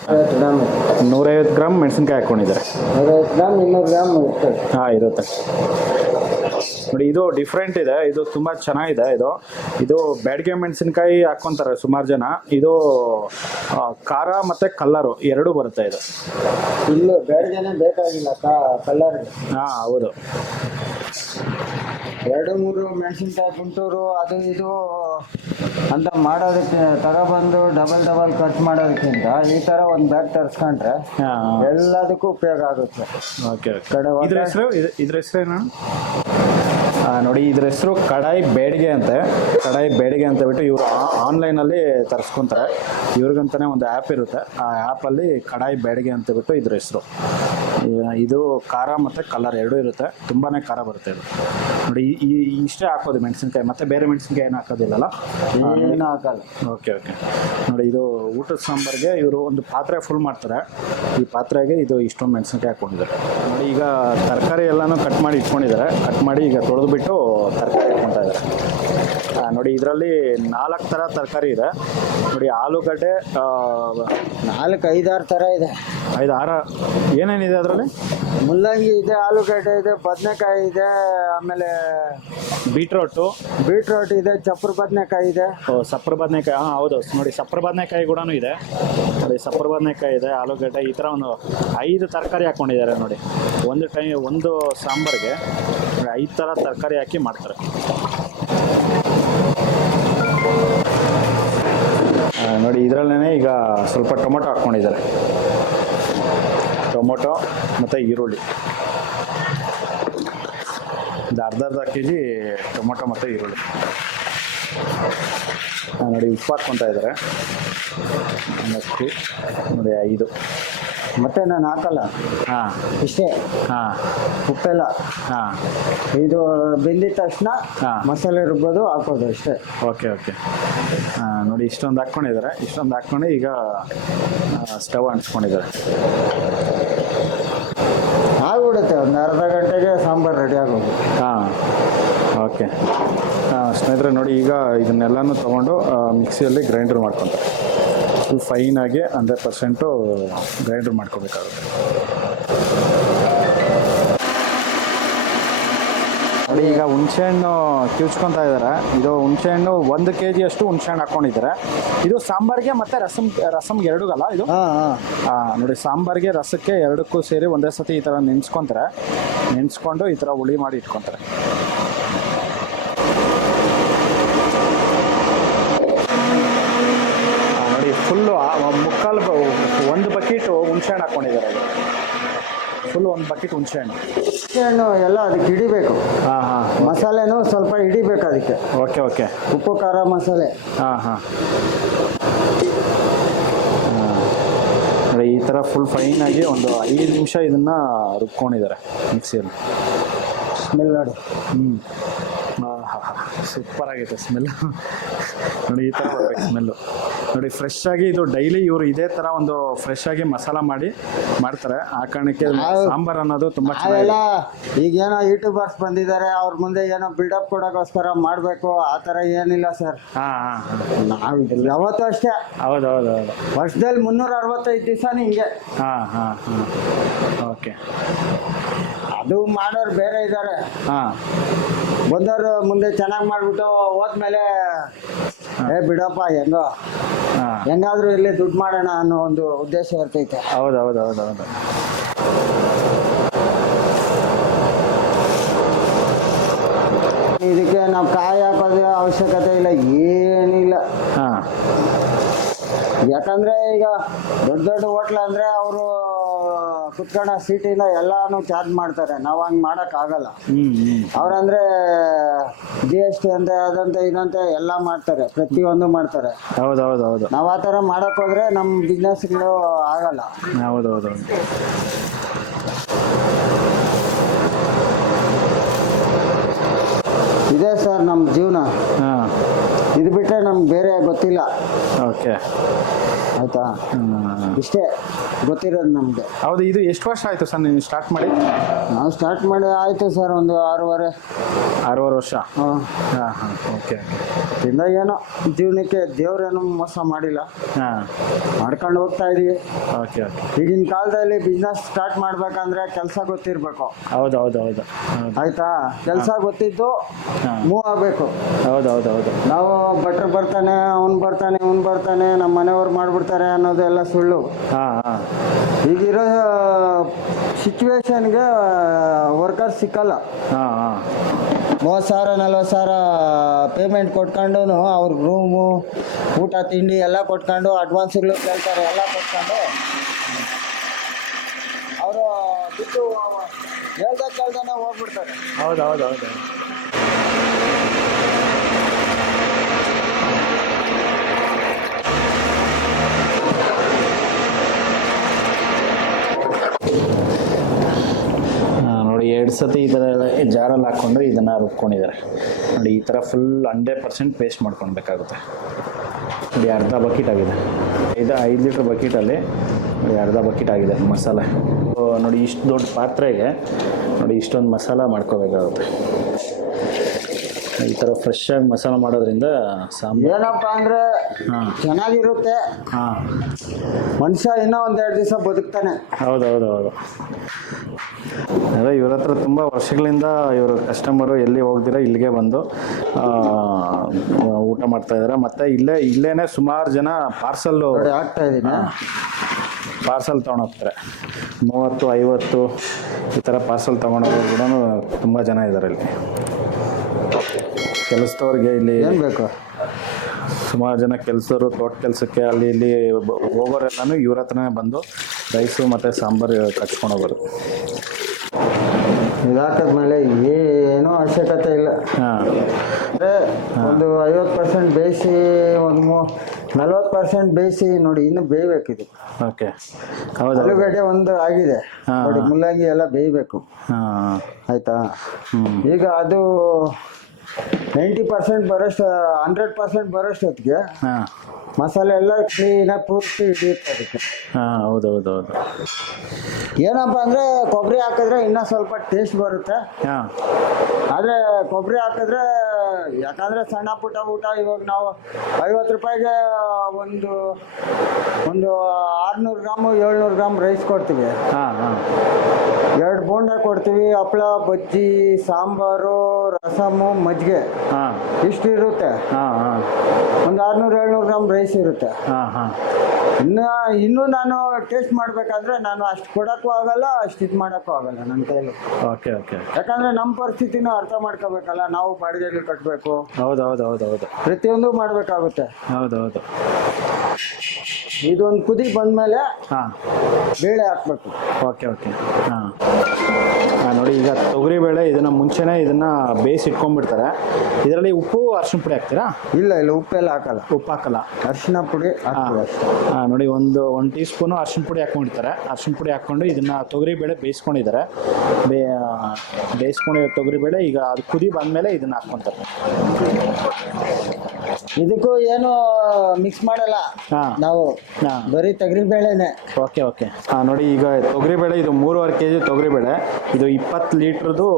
150 ಗ್ರಾಮ್ ಮೆಣಸಿನ್ಕಾಯಿ ಹಾಕ್ಕೊಂಡಿದ್ದಾರೆ. 200 ಗ್ರಾಮ್ ಇರುತ್ತೆ. ನೋಡಿ, ಇದು ಡಿಫ್ರೆಂಟ್ ಇದೆ. ಇದು ತುಂಬ ಚೆನ್ನಾಗಿದೆ. ಇದು ಬ್ಯಾಡಗೆ ಮೆಣಸಿನ್ಕಾಯಿ ಹಾಕ್ಕೊಂತಾರೆ ಸುಮಾರು ಜನ. ಇದು ಖಾರ ಮತ್ತು ಕಲ್ಲರು 2 ಬರುತ್ತೆ. ಇದು ಇಲ್ಲೂ ಬ್ಯಾಡಗೆನೇ ಬೇಕಾಗಿಲ್ಲ ಕಲ್ಲರ್. ಹೌದು. 2-3 ಮೆಣಸಿನ್ಕಾಯಿ ಗುಂಟೂರು ಅದು ಇದು ಅಂತ ಮಾಡೋದಕ್ಕೆ ತಗೊಬಂದು ಡಬಲ್ ಖರ್ಚು ಮಾಡೋದಕ್ಕಿಂತ ಈ ಥರ ಒಂದು ಬ್ಯಾಗ್ ತರಿಸ್ಕೊಂಡ್ರೆ ಎಲ್ಲದಕ್ಕೂ ಉಪಯೋಗ ಆಗುತ್ತೆ. ಓಕೆ ಕಡೆ ಇದ್ರ ಹೆಸರು ಇದ್ರ ಹೆಸರೇನು? ನೋಡಿ ಇದ್ರ ಹೆಸರು ಕಡಾಯಿ ಬೇಡಿಗೆ ಅಂತೆ. ಕಡಾಯಿ ಬೇಡಿಗೆ ಅಂತ ಬಿಟ್ಟು ಇವರು ಆನ್ಲೈನಲ್ಲಿ ತರಿಸ್ಕೊತಾರೆ. ಇವ್ರಿಗಂತಾನೆ ಒಂದು ಆ್ಯಪ್ ಇರುತ್ತೆ. ಆ ಆ್ಯಪಲ್ಲಿ ಕಡಾಯಿ ಬೇಡಿಗೆ ಅಂತ ಬಿಟ್ಟು ಇದ್ರ ಹೆಸರು. ಇದು ಖಾರ ಮತ್ತು ಕಲರ್ ಎರಡೂ ಇರುತ್ತೆ. ತುಂಬಾ ಖಾರ ಬರುತ್ತೆ ಇದು. ನೋಡಿ ಇಷ್ಟೇ ಹಾಕೋದು ಮೆಣಸಿನ್ಕಾಯಿ, ಮತ್ತೆ ಬೇರೆ ಮೆಣಸಿನ್ಕಾಯಿ ಏನು ಹಾಕೋದಿಲ್ಲಲ್ಲ? ಏನು ಹಾಕಲ್ಲ. ಓಕೆ ನೋಡಿ, ಇದು ಊಟದ ಸಾಂಬಾರಿಗೆ ಇವರು ಒಂದು ಪಾತ್ರೆ ಫುಲ್ ಮಾಡ್ತಾರೆ. ಈ ಪಾತ್ರೆಗೆ ಇದು ಇಷ್ಟೊಂದು ಮೆಣಸಿನ್ಕಾಯಿ ಹಾಕ್ಕೊಂಡಿದ್ದಾರೆ. ನೋಡಿ ಈಗ ತರಕಾರಿ ಎಲ್ಲನೂ ಕಟ್ ಮಾಡಿ ಇಟ್ಕೊಂಡಿದ್ದಾರೆ. ಕಟ್ ಮಾಡಿ ಈಗ ತೊಳೆದುಬಿಟ್ಟು ತರಕಾರಿ ಇಟ್ಕೊತಾ ಇದ್ದಾರೆ. ನೋಡಿ ಇದರಲ್ಲಿ 4 ಥರ ತರಕಾರಿ ಇದೆ. ನೋಡಿ ಆಲೂಗಡ್ಡೆ 4-5-6 ಥರ ಇದೆ. 5-6 ಏನೇನಿದೆ ಅದರಲ್ಲಿ? ಮುಲ್ಲಂಗಿ ಇದೆ, ಆಲೂಗಡ್ಡೆ ಇದೆ, ಬದನೆಕಾಯಿ ಇದೆ, ಆಮೇಲೆ ಬೀಟ್ರೋಟ್ ಇದೆ, ಚಪ್ರ ಬದನೆಕಾಯಿ ಇದೆ. ಸಪ್ಪರ ಬದನೆಕಾಯಿ, ಹಾಂ ಹೌದು. ನೋಡಿ ಸಪ್ಪರ ಬದನೆಕಾಯಿ ಕೂಡ ಇದೆ. ನೋಡಿ ಸಪ್ಪರ ಬದನೆಕಾಯಿ ಇದೆ, ಆಲೂಗಡ್ಡೆ, ಈ ಥರ ಒಂದು 5 ತರಕಾರಿ ಹಾಕ್ಕೊಂಡಿದ್ದಾರೆ. ನೋಡಿ ಒಂದು ಸಾಂಬಾರಿಗೆ 5 ಥರ ತರಕಾರಿ ಹಾಕಿ ಮಾಡ್ತಾರೆ. ನೋಡಿ ಇದರಲ್ಲೇ ಈಗ ಸ್ವಲ್ಪ ಟೊಮೊಟೊ ಹಾಕ್ಕೊಂಡಿದ್ದಾರೆ. ಟೊಮೊಟೊ ಮತ್ತು ಈರುಳ್ಳಿ, ಒಂದು ಅರ್ಧ kg ಟೊಮೊಟೊ ಮತ್ತು ಈರುಳ್ಳಿ. ನೋಡಿ ಉಪ್ಪು ಹಾಕ್ಕೊತಾ ಇದ್ದಾರೆ. ಮತ್ತು ನೋಡಿ 5 ಮತ್ತೆ ನಾನು ಹಾಕಲ್ಲ. ಹಾಂ ಇಷ್ಟೇ. ಹಾಂ ಉಪ್ಪೆಲ್ಲ ಇದು ಬೆಂದಿದ ತಕ್ಷಣ ಮಸಾಲೆ ರುಬ್ಬೋದು, ಹಾಕೋದು ಅಷ್ಟೇ. ಓಕೆ ನೋಡಿ ಇಷ್ಟೊಂದು ಹಾಕ್ಕೊಂಡಿದ್ದಾರೆ. ಇಷ್ಟೊಂದು ಹಾಕ್ಕೊಂಡು ಈಗ ಸ್ಟವ್ ಅಂಟಿಸ್ಕೊಂಡಿದ್ದಾರೆ. ಆಗ್ಬಿಡುತ್ತೆ, ಒಂದು ಅರ್ಧ ಗಂಟೆಗೆ ಸಾಂಬಾರು ರೆಡಿ ಆಗೋದು. ಓಕೆ ಸ್ನೇಹಿತರೆ, ನೋಡಿ ಈಗ ಇದನ್ನೆಲ್ಲನೂ ತೊಗೊಂಡು ಮಿಕ್ಸಿಯಲ್ಲಿ ಗ್ರೈಂಡರ್ ಮಾಡ್ಕೊತಾರೆ. ಫುಲ್ ಫೈನಾಗಿ 100% ಗ್ರೈಂಡರ್ ಮಾಡ್ಕೋಬೇಕಾಗುತ್ತೆ. ನೋಡಿ ಈಗ ಹುಣಸೆಹಣ್ಣು ಕಿವುಚ್ಕೊತಾ ಇದ್ದಾರೆ. ಇದು ಹುಣಸೆಹಣ್ಣು 1 kg ಅಷ್ಟು ಹುಣಸೆಹಣ್ಣು ಹಾಕ್ಕೊಂಡಿದ್ದಾರೆ. ಇದು ಸಾಂಬಾರಿಗೆ ಮತ್ತು ರಸಮ್ಗೆ ಎರಡೂಗಲ್ಲ ಇದು? ನೋಡಿ ಸಾಂಬಾರಿಗೆ ರಸಕ್ಕೆ ಎರಡಕ್ಕೂ ಸೇರಿ ಒಂದೇ ಸತಿ ಈ ಥರ ನೆನೆಸ್ಕೊತಾರೆ. ನೆನೆಸ್ಕೊಂಡು ಈ ಥರ ಹುಳಿ ಮಾಡಿ ಇಟ್ಕೊತಾರೆ. ನೋಡಿ ಫುಲ್ಲು ಮುಕ್ಕಾಲು 1 ಬಕೆಟು ಹುಣಸೆಹಣ್ಣು ಹಾಕ್ಕೊಂಡಿದ್ದಾರೆ. ಫುಲ್ 1 ಬಕೆಟ್ ಹುಣಸೆಹಣ್ಣು ಎಲ್ಲ ಅದಕ್ಕೆ ಹಿಡಿಬೇಕು. ಮಸಾಲೆನೂ ಸ್ವಲ್ಪ ಹಿಡಿಬೇಕು ಅದಕ್ಕೆ. ಓಕೆ ಉಪ್ಪು ಖಾರ ಮಸಾಲೆ. ಈ ಥರ ಫುಲ್ ಫೈನಾಗಿ ಒಂದು 5 ನಿಮಿಷ ಇದನ್ನು ರುಬ್ಕೊಂಡಿದ್ದಾರೆ ಮಿಕ್ಸಿಯಲ್ಲಿ. ಸ್ಮೆಲ್ ನೋಡಿ. ಸೂಪರ್ ಆಗೈತೆ ಸ್ಮೆಲ್. ನೋಡಿ ಈ ಥರ ಬರ್ಬೇಕು ಸ್ಮೆಲ್ಲು. ನೋಡಿ ಫ್ರೆಶ್ ಆಗಿ ಇದು ಡೈಲಿ ಇವರು ಇದೇ ಥರ ಒಂದು ಫ್ರೆಶ್ ಆಗಿ ಮಸಾಲ ಮಾಡ್ತಾರೆ. ಆ ಕಾರಣಕ್ಕೆ ಸಾಂಬಾರು ಅನ್ನೋದು ತುಂಬ ಚೆನ್ನಾಗಿಲ್ಲ. ಈಗೇನೋ ಯೂಟ್ಯೂಬರ್ಸ್ ಬಂದಿದ್ದಾರೆ, ಅವ್ರ ಮುಂದೆ ಏನೋ ಬಿಲ್ಡಪ್ ಕೊಡೋಕ್ಕೋಸ್ಕರ ಮಾಡಬೇಕು, ಆ ಥರ ಏನಿಲ್ಲ ಸರ್. ನಾವು ಯಾವತ್ತೂ ಅಷ್ಟೇ. ಹೌದು ವರ್ಷದಲ್ಲಿ 365 ದಿವಸನೂ ಹಿಂಗೆ. ಓಕೆ. ಅದು ಮಾಡೋರು ಬೇರೆ ಇದ್ದಾರೆ. ಬಂದವರು ಮುಂದೆ ಚೆನ್ನಾಗಿ ಮಾಡಿಬಿಟ್ಟು ಹೋದ್ಮೇಲೆ ಬಿಡಪ್ಪ ಹೆಂಗಾದ್ರೂ ಇಲ್ಲಿ ದುಡ್ಡು ಮಾಡೋಣ ಅನ್ನೋ ಒಂದು ಉದ್ದೇಶ ಇರ್ತೈತೆ. ಹೌದು. ಇದಕ್ಕೆ ನಾವು ಕಾಯಿ ಹಾಕೋದೇ ಅವಶ್ಯಕತೆ ಇಲ್ಲ, ಏನಿಲ್ಲ. ಯಾಕಂದ್ರೆ ಈಗ ದೊಡ್ಡ ಹೋಟ್ಲ್ ಅಂದ್ರೆ ಅವರು ಕುತ್ಕೊಂಡ ಸೀಟಿಂದ ಎಲ್ಲಾನು ಚಾರ್ಜ್ ಮಾಡ್ತಾರೆ. ನಾವು ಹಂಗೆ ಮಾಡೋಕ್ಕಾಗಲ್ಲ. ಅವ್ರಂದ್ರೆ GST ಅಂತ ಅದಂತೆ ಇದಂತೆ ಎಲ್ಲ ಮಾಡ್ತಾರೆ, ಪ್ರತಿಯೊಂದು ಮಾಡ್ತಾರೆ. ಹೌದು. ನಾವು ಆ ಥರ ಮಾಡಕ್ ಹೋದ್ರೆ ನಮ್ಮ ಬಿಸ್ನೆಸ್ಗಳು ಆಗಲ್ಲ. ಹೌದು. ಇದೆ ಸರ್ ನಮ್ಮ ಜೀವನ. ಇದು ಬಿಟ್ಟರೆ ನಮ್ಗೆ ಬೇರೆ ಗೊತ್ತಿಲ್ಲ. ಓಕೆ ಆಯ್ತಾ, ಇಷ್ಟೇ ಗೊತ್ತಿರೋದು ನಮಗೆ. ಹೌದು. ಇದು ಎಷ್ಟು ವರ್ಷ ಆಯಿತು ಸರ್ ನೀವು ಸ್ಟಾರ್ಟ್ ಮಾಡಿ? ನಾವು ಸ್ಟಾರ್ಟ್ ಮಾಡಿ ಆಯಿತು ಸರ್ ಒಂದು 6.5 ವರ್ಷ. ಓಕೆ. ಇಂದ ಏನೋ ಜೀವನಕ್ಕೆ ದೇವ್ರೇನು ಮೋಸ ಮಾಡಿಲ್ಲ, ಮಾಡ್ಕೊಂಡು ಹೋಗ್ತಾ ಇದೀವಿ. ಓಕೆ. ಈಗಿನ ಕಾಲದಲ್ಲಿ ಬಿಸ್ನೆಸ್ ಸ್ಟಾರ್ಟ್ ಮಾಡ್ಬೇಕಂದ್ರೆ ಕೆಲಸ ಗೊತ್ತಿರಬೇಕು. ಹೌದು. ಆಯ್ತಾ, ಕೆಲಸ ಗೊತ್ತಿದ್ದು ಮೂವ್ ಆಗಬೇಕು. ಹೌದು. ನಾವು ಭಟ್ರು ಬರ್ತಾನೆ, ಅವ್ನು ಬರ್ತಾನೆ, ನಮ್ಮ ಮನೆಯವ್ರು ಮಾಡ್ಬಿಡ್ತಾರೆ ಮಾಡ್ತಾರೆ ಅನ್ನೋದೆಲ್ಲ ಸುಳ್ಳು. ಹಾಂ ಹಾಂ ಈಗಿರೋ ಸಿಚುವೇಶನ್ಗೆ ವರ್ಕರ್ ಸಿಕ್ಕಲ್ಲ. ಹಾಂ ಹಾಂ 30,000 40,000 ಪೇಮೆಂಟ್ ಕೊಟ್ಕೊಂಡು ಅವ್ರಿಗೆ ರೂಮು ಊಟ ತಿಂಡಿ ಎಲ್ಲ ಕೊಟ್ಕೊಂಡು ಅಡ್ವಾನ್ಸ್ಗಳು ಕೇಳ್ತಾರೆ, ಎಲ್ಲ ಕೊಟ್ಕೊಂಡು ಅವರು ಬಿಟ್ಟು ಕೇಳ್ದಾನೆ ಹೋಗ್ಬಿಡ್ತಾರೆ. ಹೌದು ಹೌದು ಹೌದು. ನೋಡಿ 2 ಸತಿ ಈ ಥರ ಜಾರಲ್ಲಿ ಹಾಕ್ಕೊಂಡು ಇದನ್ನು ರುಬ್ಕೊಂಡಿದ್ದಾರೆ ನೋಡಿ. ಈ ಥರ ಫುಲ್ 100% ಪೇಸ್ಟ್ ಮಾಡ್ಕೊಳ್ಬೇಕಾಗುತ್ತೆ ನೋಡಿ. ಅರ್ಧ ಬಕೆಟ್ ಆಗಿದೆ, ಇದು 5 ಲೀಟ್ರ್ ಬಕೆಟಲ್ಲಿ ನೋಡಿ ಅರ್ಧ ಬಕೆಟ್ ಆಗಿದೆ ಮಸಾಲೆ. ನೋಡಿ ಇಷ್ಟು ದೊಡ್ಡ ಪಾತ್ರೆಗೆ ನೋಡಿ ಇಷ್ಟೊಂದು ಮಸಾಲ ಮಾಡ್ಕೋಬೇಕಾಗುತ್ತೆ. ಈ ಥರ ಫ್ರೆಶ್ ಆಗಿ ಮಸಾಲ ಮಾಡೋದ್ರಿಂದ ಸಾಂಬಾರು ಏನಪ್ಪ ಅಂದರೆ ಚೆನ್ನಾಗಿರುತ್ತೆ. ಹಾಂ ಮನುಷ್ಯ ಇನ್ನೂ 1-2 ದಿವಸ ಬದುಕ್ತಾನೆ. ಹೌದು ಹೌದು ಹೌದು. ಅದೇ ಇವ್ರ ಹತ್ರ ತುಂಬ ವರ್ಷಗಳಿಂದ ಇವರು ಕಸ್ಟಮರು ಎಲ್ಲಿ ಹೋಗ್ದಿರ ಇಲ್ಲಿಗೆ ಬಂದು ಊಟ ಮಾಡ್ತಾ ಇದ್ದಾರೆ. ಮತ್ತು ಇಲ್ಲೇನೆ ಸುಮಾರು ಜನ ಪಾರ್ಸಲ್ಲು ಆಗ್ತಾ ಇದ್ದೀನಿ. ಪಾರ್ಸಲ್ ತೊಗೊಂಡೋಗ್ತಾರೆ 30-50 ಈ ಥರ ಪಾರ್ಸಲ್ ತೊಗೊಂಡೋಗೋರು ಕೂಡ ತುಂಬ ಜನ ಇದ್ದಾರೆ ಇಲ್ಲಿ. ಕೆಲಸದವ್ರಿಗೆ ಇಲ್ಲಿ ಏನು ಬೇಕು ಸುಮಾರು ಜನ ಕೆಲಸದವರು ತೋಟ ಕೆಲಸಕ್ಕೆ ಅಲ್ಲಿ ಇಲ್ಲಿ ಹೋಗೋರೆಲ್ಲನೂ ಇವ್ರ ಹತ್ರನೇ ಬಂದು ರೈಸು ಮತ್ತು ಸಾಂಬಾರು ಕಟ್ಸ್ಕೊಂಡು ಹೋಗೋರು. ಇದಾಕದ್ಮೇಲೆ ಏನೂ ಅವಶ್ಯಕತೆ ಇಲ್ಲ. ಹಾಂ ಅಂದರೆ ಒಂದು 50% ಬೇಯಿಸಿ, ಒಂದು 40% ಬೇಯಿಸಿ ನೋಡಿ. ಇನ್ನು ಬೇಯಬೇಕಿದು. ಓಕೆ ಹೌದು. ಆಲೂಗಡ್ಡೆ ಒಂದು ಆಗಿದೆ ನೋಡಿ, ಮುಲ್ಲಂಗಿ ಎಲ್ಲ ಬೇಯಬೇಕು. ಹಾಂ ಆಯಿತಾ. ಈಗ ಅದು 90% ಬರೋಷ್ಟು 100% ಬರೋಷ್ಟೊತ್ತಿಗೆ ಹಾಂ ಮಸಾಲೆ ಎಲ್ಲ ಕ್ಲೀನಾಗಿ ಪೂರ್ತಿ ಹಿಡಿಯುತ್ತೆ ಅದಕ್ಕೆ. ಹಾಂ ಹೌದು ಹೌದು ಹೌದು. ಏನಪ್ಪ ಅಂದರೆ ಕೊಬ್ಬರಿ ಹಾಕಿದ್ರೆ ಇನ್ನೂ ಸ್ವಲ್ಪ ಟೇಸ್ಟ್ ಬರುತ್ತೆ. ಹಾಂ ಆದರೆ ಕೊಬ್ಬರಿ ಹಾಕಿದ್ರೆ, ಯಾಕಂದರೆ ಸಣ್ಣ ಪುಟ್ಟ ಊಟ ಇವಾಗ ನಾವು 50 ರೂಪಾಯಿಗೆ ಒಂದು 600 ಗ್ರಾಮು 700 ಗ್ರಾಮ್ ರೈಸ್ ಕೊಡ್ತೀವಿ. ಹಾಂ ಹಾಂ 2 ಬೋಂಡ ಕೊಡ್ತೀವಿ, ಹಪ್ಪಳ ಬಜ್ಜಿ ಸಾಂಬಾರು ರಸಮು ಮಜ್ಜಿಗೆ ಹಾಂ ಇಷ್ಟು ಇರುತ್ತೆ. ಹಾಂ ಹಾಂ ಒಂದು 600-700 ಗ್ರಾಮ್ ರೈಸ್ ಇರುತ್ತೆ. ಹಾಂ ಹಾಂ ಇನ್ನೂ ನಾನು ಟೇಸ್ಟ್ ಮಾಡಬೇಕಾದ್ರೆ ನಾನು ಅಷ್ಟು ಕೊಡೋಕ್ಕೂ ಆಗಲ್ಲ, ಅಷ್ಟು ಇದು ಮಾಡೋಕ್ಕೂ ಆಗಲ್ಲ ನನ್ನ ಕೈಲಿ. Okay okay. ಯಾಕಂದರೆ ನಮ್ಮ ಪರಿಸ್ಥಿತಿನೂ ಅರ್ಥ ಮಾಡ್ಕೋಬೇಕಲ್ಲ. ನಾವು ಬಾಡಿಗೆಗಳು ಕಟ್ಟಬೇಕು, ಹೌದು ಹೌದು ಹೌದು ಹೌದು. ಪ್ರತಿಯೊಂದು ಮಾಡಬೇಕಾಗುತ್ತೆ. ಹೌದು ಹೌದು. ಇದೊಂದು ಕುದಿ ಬಂದಮೇಲೆ ಹಾಂ ಬೇಳೆ ಹಾಕ್ಬೇಕು. Okay okay. ಹಾಂ ಹಾಂ ನೋಡಿ, ಈಗ ತೊಗರಿಬೇಳೆ ಇದನ್ನು ಮುಂಚೆನೇ ಇದನ್ನು ಬೇಯಿಸಿ ಇಟ್ಕೊಂಡ್ಬಿಡ್ತಾರೆ. ಇದರಲ್ಲಿ ಉಪ್ಪು ಅರಿಶಿನ ಪುಡಿ ಹಾಕ್ತೀರಾ? ಇಲ್ಲ ಉಪ್ಪೆಲ್ಲ ಹಾಕಲ್ಲ. ಉಪ್ಪು ಹಾಕಲ್ಲ, ಅರಿಶಿನ ಪುಡಿ ಹಾಕ್ತೀವಿ ಅಷ್ಟೇ. ಹಾಂ ನೋಡಿ, ಒಂದು ಟೀ ಸ್ಪೂನು ಅರಿಶಿನ ಪುಡಿ ಹಾಕ್ಕೊಂಡಿರ್ತಾರೆ. ಅರಿಶಿನ ಪುಡಿ ಹಾಕ್ಕೊಂಡು ಇದನ್ನು ತೊಗರಿಬೇಳೆ ಬೇಯಿಸ್ಕೊಂಡಿದ್ದಾರೆ. ಬೇಯಿಸ್ಕೊಂಡಿರೋ ತೊಗರಿಬೇಳೆ ಈಗ ಅದು ಕುದಿ ಬಂದಮೇಲೆ ಇದನ್ನು ಹಾಕ್ಕೊತಾರೆ. ಇದಕ್ಕೂ ಏನು ಮಿಕ್ಸ್ ಮಾಡಲ್ಲ ಹಾಂ ನಾವು, ಹಾಂ ಬರೀ ತೊಗರಿಬೇಳೆನೆ. Okay okay. ಹಾಂ ನೋಡಿ, ಈಗ ತೊಗರಿಬೇಳೆ ಇದು 3.5 kg ತೊಗರಿಬೇಳೆ. ಇದು 20 ಲೀಟ್ರದ್ದು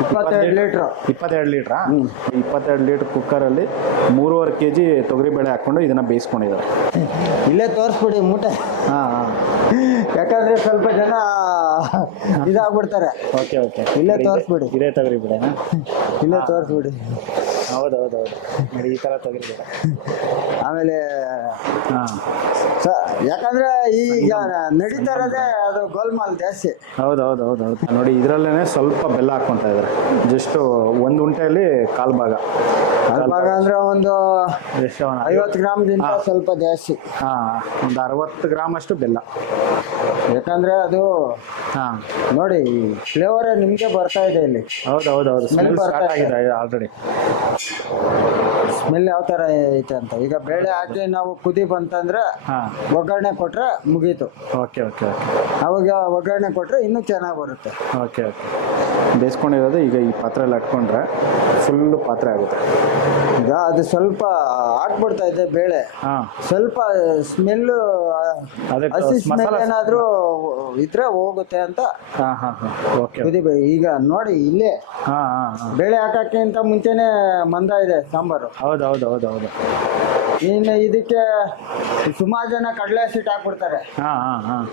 22 ಲೀಟ್ರ್ 22 ಲೀಟ್ರಾ? 22 ಲೀಟ್ರ್ ಕುಕ್ಕರಲ್ಲಿ 3.5 kg ತೊಗರಿಬೇಳೆ ಹಾಕ್ಕೊಂಡು ಇದನ್ನು ಬೇಯಿಸ್ಕೊಂಡಿದ್ದಾರೆ. ಇಲ್ಲೇ ತೋರಿಸ್ಬಿಡಿ ಮೂಟೆ. ಹಾಂ ಹಾಂ ಯಾಕಂದ್ರೆ ಸ್ವಲ್ಪ ಜನ ಇದಾಗ್ಬಿಡ್ತಾರೆ. Okay okay. ಇಲ್ಲೇ ತೋರಿಸ್ಬಿಡಿ. ಇದೇ ತೊಗರಿಬೇಳೆನಾ? ಇಲ್ಲೇ ತೋರಿಸ್ಬಿಡಿ. ಹೌದು ಹೌದು ಹೌದು. ನೋಡಿ ಈ ಥರ ತೊಗರಿಬೇಳೆ. ಆಮೇಲೆ ಹಾಂ ಯಾಕಂದ್ರೆ ಈಗ ನಡೀತಾ ಇರೋದೇ ಅದು ಗೋಲ್ಮಾಲ್ ಜಾಸ್ತಿ. ಹೌದು ಹೌದು ಹೌದು ಹೌದು. ನೋಡಿ ಇದರಲ್ಲೇ ಸ್ವಲ್ಪ ಬೆಲ್ಲ ಹಾಕ್ಕೊತಾ ಇದ್ದಾರೆ. ಜಸ್ಟ್ ಒಂದು ಉಂಟೆಯಲ್ಲಿ ಕಾಲು ಭಾಗ ಅಂದ್ರೆ ಒಂದು ಎಷ್ಟು 50 ಗ್ರಾಮ್ಗಿಂತ ಸ್ವಲ್ಪ ಜಾಸ್ತಿ. ಹಾಂ, ಒಂದು 60 ಗ್ರಾಮ್ ಅಷ್ಟು ಬೆಲ್ಲ. ಯಾಕಂದ್ರೆ ಅದು ಹಾಂ ನೋಡಿ ಫ್ಲೇವರ್ ನಿಮ್ಗೆ ಬರ್ತಾ ಇದೆ ಇಲ್ಲಿ. ಹೌದು ಹೌದು ಹೌದು. ಸ್ಮೆಲ್ ಸ್ಟಾರ್ಟ್ ಆಗಿದೆ ಆಲ್ರೆಡಿ. ಸ್ಮೆಲ್ ಯಾವ ಥರ ಐತೆ ಅಂತ. ಈಗ ಬೇಳೆ ಹಾಕಿ ನಾವು ಕುದಿ ಬಂತಂದ್ರೆ ಹಾಂ ಒಗ್ಗರಣೆ ಕೊಟ್ರೆ ಮುಗೀತು. Okay okay okay. ಅವಾಗ ಒಗ್ಗರಣೆ ಕೊಟ್ರೆ ಇನ್ನೂ ಚೆನ್ನಾಗಿ ಬರುತ್ತೆ. Okay okay. ಬೇಯಿಸ್ಕೊಂಡಿರೋದು ಈಗ ಈ ಪಾತ್ರೆಯಲ್ಲಿ ಹಾಕ್ಕೊಂಡ್ರೆ ಫುಲ್ಲು ಪಾತ್ರೆ ಆಗುತ್ತೆ. ಈಗ ಅದು ಸ್ವಲ್ಪ ಹಾಕ್ಬಿಡ್ತಾ ಇದೆ ಬೇಳೆ. ಹಾಂ ಸ್ವಲ್ಪ ಸ್ಮೆಲ್ಲು ಅದೇ ಹಸಿ ಸ್ಮೆಲ್ ಮಸಾಲ ಏನಾದರೂ ಇದ್ರೆ ಹೋಗುತ್ತೆ ಅಂತ ಹಾಂ ಹಾಂ ಹಾಂ. ಓಕೆ. ಕುದಿಬೇಕು. ಈಗ ನೋಡಿ ಇಲ್ಲೇ ಹಾಂ ಹಾಂ ಹಾಂ. ಬೇಳೆ ಹಾಕಕ್ಕಿಂತ ಮುಂಚೆನೆ ಮಂದ ಇದೆ ಸಾಂಬಾರು. ಹೌದು ಹೌದು ಹೌದು ಹೌದು. ಇನ್ನು ಇದಕ್ಕೆ ಸುಮಾರು ಜನ ಜನ ಕಡಲೆ ಹಸಿಟ್ಟು ಹಾಕ್ಬಿಡ್ತಾರೆ. ಹಾಂ ಹಾಂ ಹಾಂ.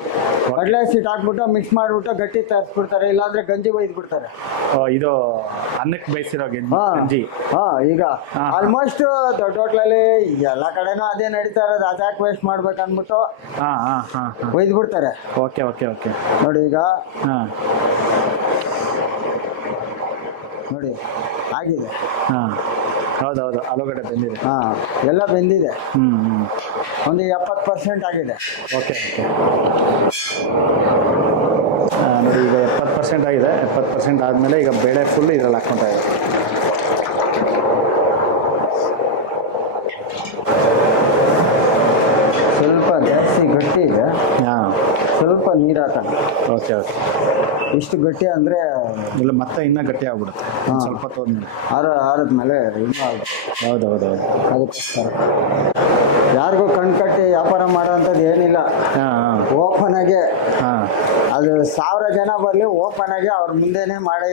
ಕಡಲೆ ಹಸಿಟ್ಟು ಹಾಕ್ಬಿಟ್ಟು ಮಿಕ್ಸ್ ಮಾಡಿಬಿಟ್ಟು ಗಟ್ಟಿ ತರಿಸ್ಬಿಡ್ತಾರೆ, ಇಲ್ಲಾಂದ್ರೆ ಗಂಜಿ ಒಯ್ದು ಬಿಡ್ತಾರೆ. ಇದು ಅನ್ನಕ್ಕೆ ಬೇಯಿಸಿರೋ ಹಾ ಗಂಜಿ. ಹಾ, ಈಗ ಹಾ. ಆಲ್ಮೋಸ್ಟ್ ದೊಡ್ಡ ಹೋಟ್ಲಲ್ಲಿ ಎಲ್ಲ ಕಡೆನೂ ಅದೇ ನಡೀತಾ ಇರೋದು. ಅದ್ಯಾಕೆ ವೇಸ್ಟ್ ಮಾಡ್ಬೇಕು ಅಂದ್ಬಿಟ್ಟು ಹಾಂ ಹಾಂ ಹಾಂ ಹಾಂ. ಒಯ್ದು ಬಿಡ್ತಾರೆ. Okay okay okay. ನೋಡಿ ಈಗ ಹಾಂ ನೋಡಿ ಆಗಿದೆ. ಹಾಂ ಹೌದೌದು, ಆಲೂಗಡ್ಡೆ ಬೆಂದಿದೆ. ಹಾ, ಎಲ್ಲ ಬೆಂದಿದೆ. ಹ್ಞೂ ಹ್ಞೂ. ಒಂದು 70% ಆಗಿದೆ. Okay okay. ನೋಡಿ ಈಗ 70% ಆಗಿದೆ. 70% ಆದಮೇಲೆ ಈಗ ಬೇಳೆ ಫುಲ್ ಇದ್ರಲ್ಲಿ ಹಾಕ್ಕೊತಾ ಇದೆ. ಸ್ವಲ್ಪ ಜಾಸ್ತಿ ಗಟ್ಟಿ ಇದೆ, ಹಾಂ. ಸ್ವಲ್ಪ ನೀರು ಹಾಕೋಣ. Okay okay. ಇಷ್ಟು ಗಟ್ಟಿ ಅಂದರೆ ಇಲ್ಲ ಮತ್ತೆ ಇನ್ನೂ ಗಟ್ಟಿ ಆಗ್ಬಿಡುತ್ತೆ ಸ್ವಲ್ಪ ಹೋದ್ಮೇಲೆ. ಆರದ್ಮೇಲೆ ಇನ್ನೂ ಆಗುತ್ತೆ. ಹೌದೌದೌದು. ಅದಕ್ಕೋಸ್ಕರ ಯಾರಿಗೂ ಕಣ್ ಕಟ್ಟಿ ವ್ಯಾಪಾರ ಮಾಡೋವಂಥದ್ದು ಏನಿಲ್ಲ. ಹಾಂ ಹಾಂ ಓಪನ್ ಆಗಿ ಹಾಂ. ಅದು 1000 ಜನ ಬರಲಿ, ಓಪನ್ ಆಗಿ ಅವ್ರ ಮುಂದೆನೇ ಮಾಡಿ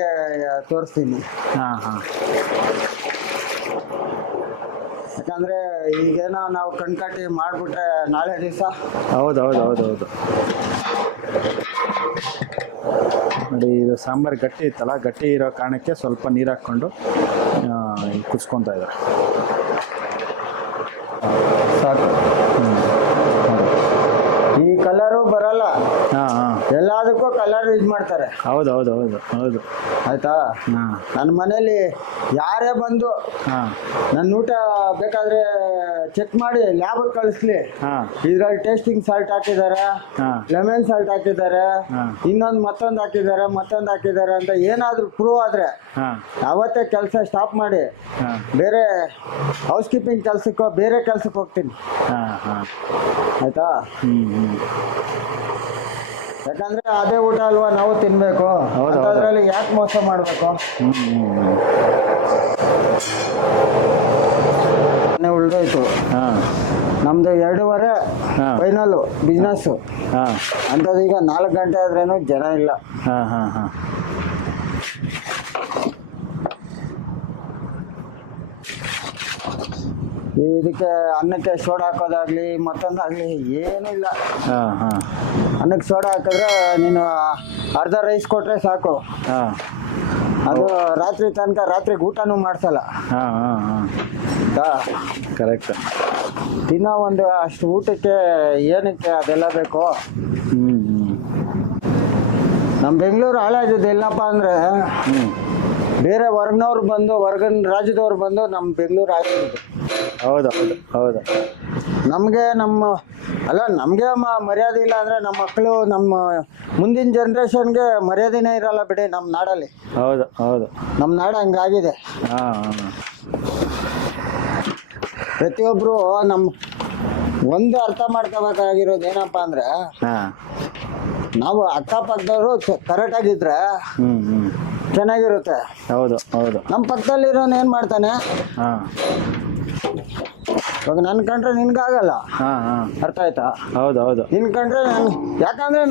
ತೋರಿಸ್ತೀನಿ. ಹಾಂ ಹಾಂ. ಯಾಕಂದ್ರೆ ಈಗೇನೋ ನಾವು ಕಣ್ಕಟ್ಟಿ ಮಾಡಿಬಿಟ್ರೆ ನಾಳೆ ದಿವಸ. ಹೌದೌದೌದೌದು. ನೋಡಿ ಇದು ಸಾಂಬಾರು ಗಟ್ಟಿ ಇತ್ತಲ್ಲ, ಗಟ್ಟಿ ಇರೋ ಕಾರಣಕ್ಕೆ ಸ್ವಲ್ಪ ನೀರು ಹಾಕ್ಕೊಂಡು ಕುದಿಸ್ಕೊತಾ ಇದ್ದಾರೆ. ಸಾಕು. ಈ ಕಲರು ಬರಲ್ಲ. ಹಾಂ ಹಾಂ. ಎಲ್ಲದಕ್ಕೂ ಕಲರ್ ಯೂಸ್ ಮಾಡ್ತಾರೆ. ಹೌದೌದೌದು ಹೌದು. ಆಯ್ತಾ? ಹಾಂ ನನ್ನ ಮನೇಲಿ ಯಾರೇ ಬಂದು ಹಾಂ ನನ್ನ ಊಟ ಬೇಕಾದ್ರೆ ಚೆಕ್ ಮಾಡಿ ಲ್ಯಾಬಿಗೆ ಕಳಿಸ್ಲಿ. ಹಾಂ ಇದ್ರಲ್ಲಿ ಟೇಸ್ಟಿಂಗ್ ಸಾಲ್ಟ್ ಹಾಕಿದ್ದಾರೆ, ಹಾಂ ಲೆಮನ್ ಸಾಲ್ಟ್ ಹಾಕಿದ್ದಾರೆ, ಹಾಂ ಮತ್ತೊಂದು ಹಾಕಿದ್ದಾರೆ ಅಂತ ಏನಾದರೂ ಪ್ರೂವ್ ಆದರೆ ಹಾಂ ಅವತ್ತೇ ಕೆಲಸ ಸ್ಟಾಪ್ ಮಾಡಿ ಹಾಂ ಬೇರೆ ಹೌಸ್ ಕೀಪಿಂಗ್ ಕೆಲಸಕ್ಕೋ ಬೇರೆ ಕೆಲಸಕ್ಕೆ ಹೋಗ್ತೀನಿ. ಹಾಂ ಹಾಂ. ಆಯ್ತಾ? ಹ್ಞೂ ಹ್ಞೂ. ಯಾಕಂದ್ರೆ ಅದೇ ಊಟ ಅಲ್ವಾ ನಾವು ತಿನ್ಬೇಕು. ಹೌದು. ಅದರಲ್ಲಿ ಯಾಕೆ ಮೋಸ ಮಾಡಬೇಕು? ಹ್ಞೂ ಹ್ಞೂ. ಉಳ್ದೋಯ್ತು. ಹಾಂ. ನಮ್ದು 2:30 ಹಾಂ. Final business. ಹಾಂ ಅಂಥದ್ದು ಈಗ 4 ಗಂಟೆ ಆದ್ರೇನು ಜನ ಇಲ್ಲ. ಹಾಂ ಹಾಂ ಹಾಂ. ಇದಕ್ಕೆ ಅನ್ನಕ್ಕೆ ಸೋಡಾ ಹಾಕೋದಾಗ್ಲಿ ಮತ್ತೊಂದಾಗ್ಲಿ ಏನೂ ಇಲ್ಲ. ಹಾಂ ಹಾಂ. ಅನ್ನಕ್ಕೆ ಸೋಡಾ ಹಾಕಿದ್ರೆ ನೀನು ಅರ್ಧ ರೈಸ್ ಕೊಟ್ಟರೆ ಸಾಕು. ಹಾಂ. ಅದು ರಾತ್ರಿ ತನಕ ರಾತ್ರಿಗೆ ಊಟನೂ ಮಾಡಿಸಲ್ಲ. ಹಾಂ ಹಾಂ ಹಾಂ. ಕರೆಕ್ಟ್. ದಿನ ಒಂದು ಅಷ್ಟು ಊಟಕ್ಕೆ ಏನಕ್ಕೆ ಅದೆಲ್ಲ ಬೇಕು? ಹ್ಞೂ ಹ್ಞೂ. ನಮ್ಮ ಬೆಂಗಳೂರು ಹಾಳಾಗಿದ್ದು ಎಲ್ಲಪ್ಪ ಅಂದರೆ ಬೇರೆ ಹೊರಗಿನವ್ರು ಬಂದು ಹೊರಗಿನ ರಾಜ್ಯದವ್ರು ಬಂದು ನಮ್ಮ ಬೆಂಗಳೂರು ಆಗಿದ್ದು. ಹೌದು ಹೌದು ಹೌದು. ನಮಗೆ ನಮಗೆ ಮರ್ಯಾದೆ ಇಲ್ಲ ಅಂದರೆ ನಮ್ಮ ಮಕ್ಕಳು ನಮ್ಮ ಮುಂದಿನ ಜನ್ರೇಷನ್ಗೆ ಮರ್ಯಾದೆನೇ ಇರಲ್ಲ ಬಿಡಿ ನಮ್ಮ ನಾಡಲ್ಲಿ. ಹೌದು ಹೌದು. ನಮ್ಮ ನಾಡು ಹಂಗಾಗಿದೆ. ಹಾಂ ಹಾಂ. ಪ್ರತಿಯೊಬ್ಬರು ಒಂದು ಅರ್ಥ ಮಾಡ್ಕೋಬೇಕಾಗಿರೋದು ಏನಪ್ಪ ಅಂದರೆ ಹಾಂ ನಾವು ಅಕ್ಕಪಕ್ಕದವರು ಕರೆಕ್ಟಾಗಿದ್ದರೆ ಹ್ಞೂ ಹ್ಞೂ ಚೆನ್ನಾಗಿರುತ್ತೆ. ಹೌದು ಹೌದು. ನಮ್ಮ ಪಕ್ಕದಲ್ಲಿರೋನು ಏನು ಮಾಡ್ತಾನೆ? ಹಾಂ. ಇವಾಗ ನನ್ನ ಕಂಡ್ರೆ ನಿನ್ಗಾಗಲ್ಲ. ಹಾಂ ಹಾಂ. ಅರ್ಥ ಆಯ್ತಾ? ಹೌದು ಹೌದು. ನಿನ್ ಕಂಡ್ರೆ ಯಾಕಂದ್ರೆ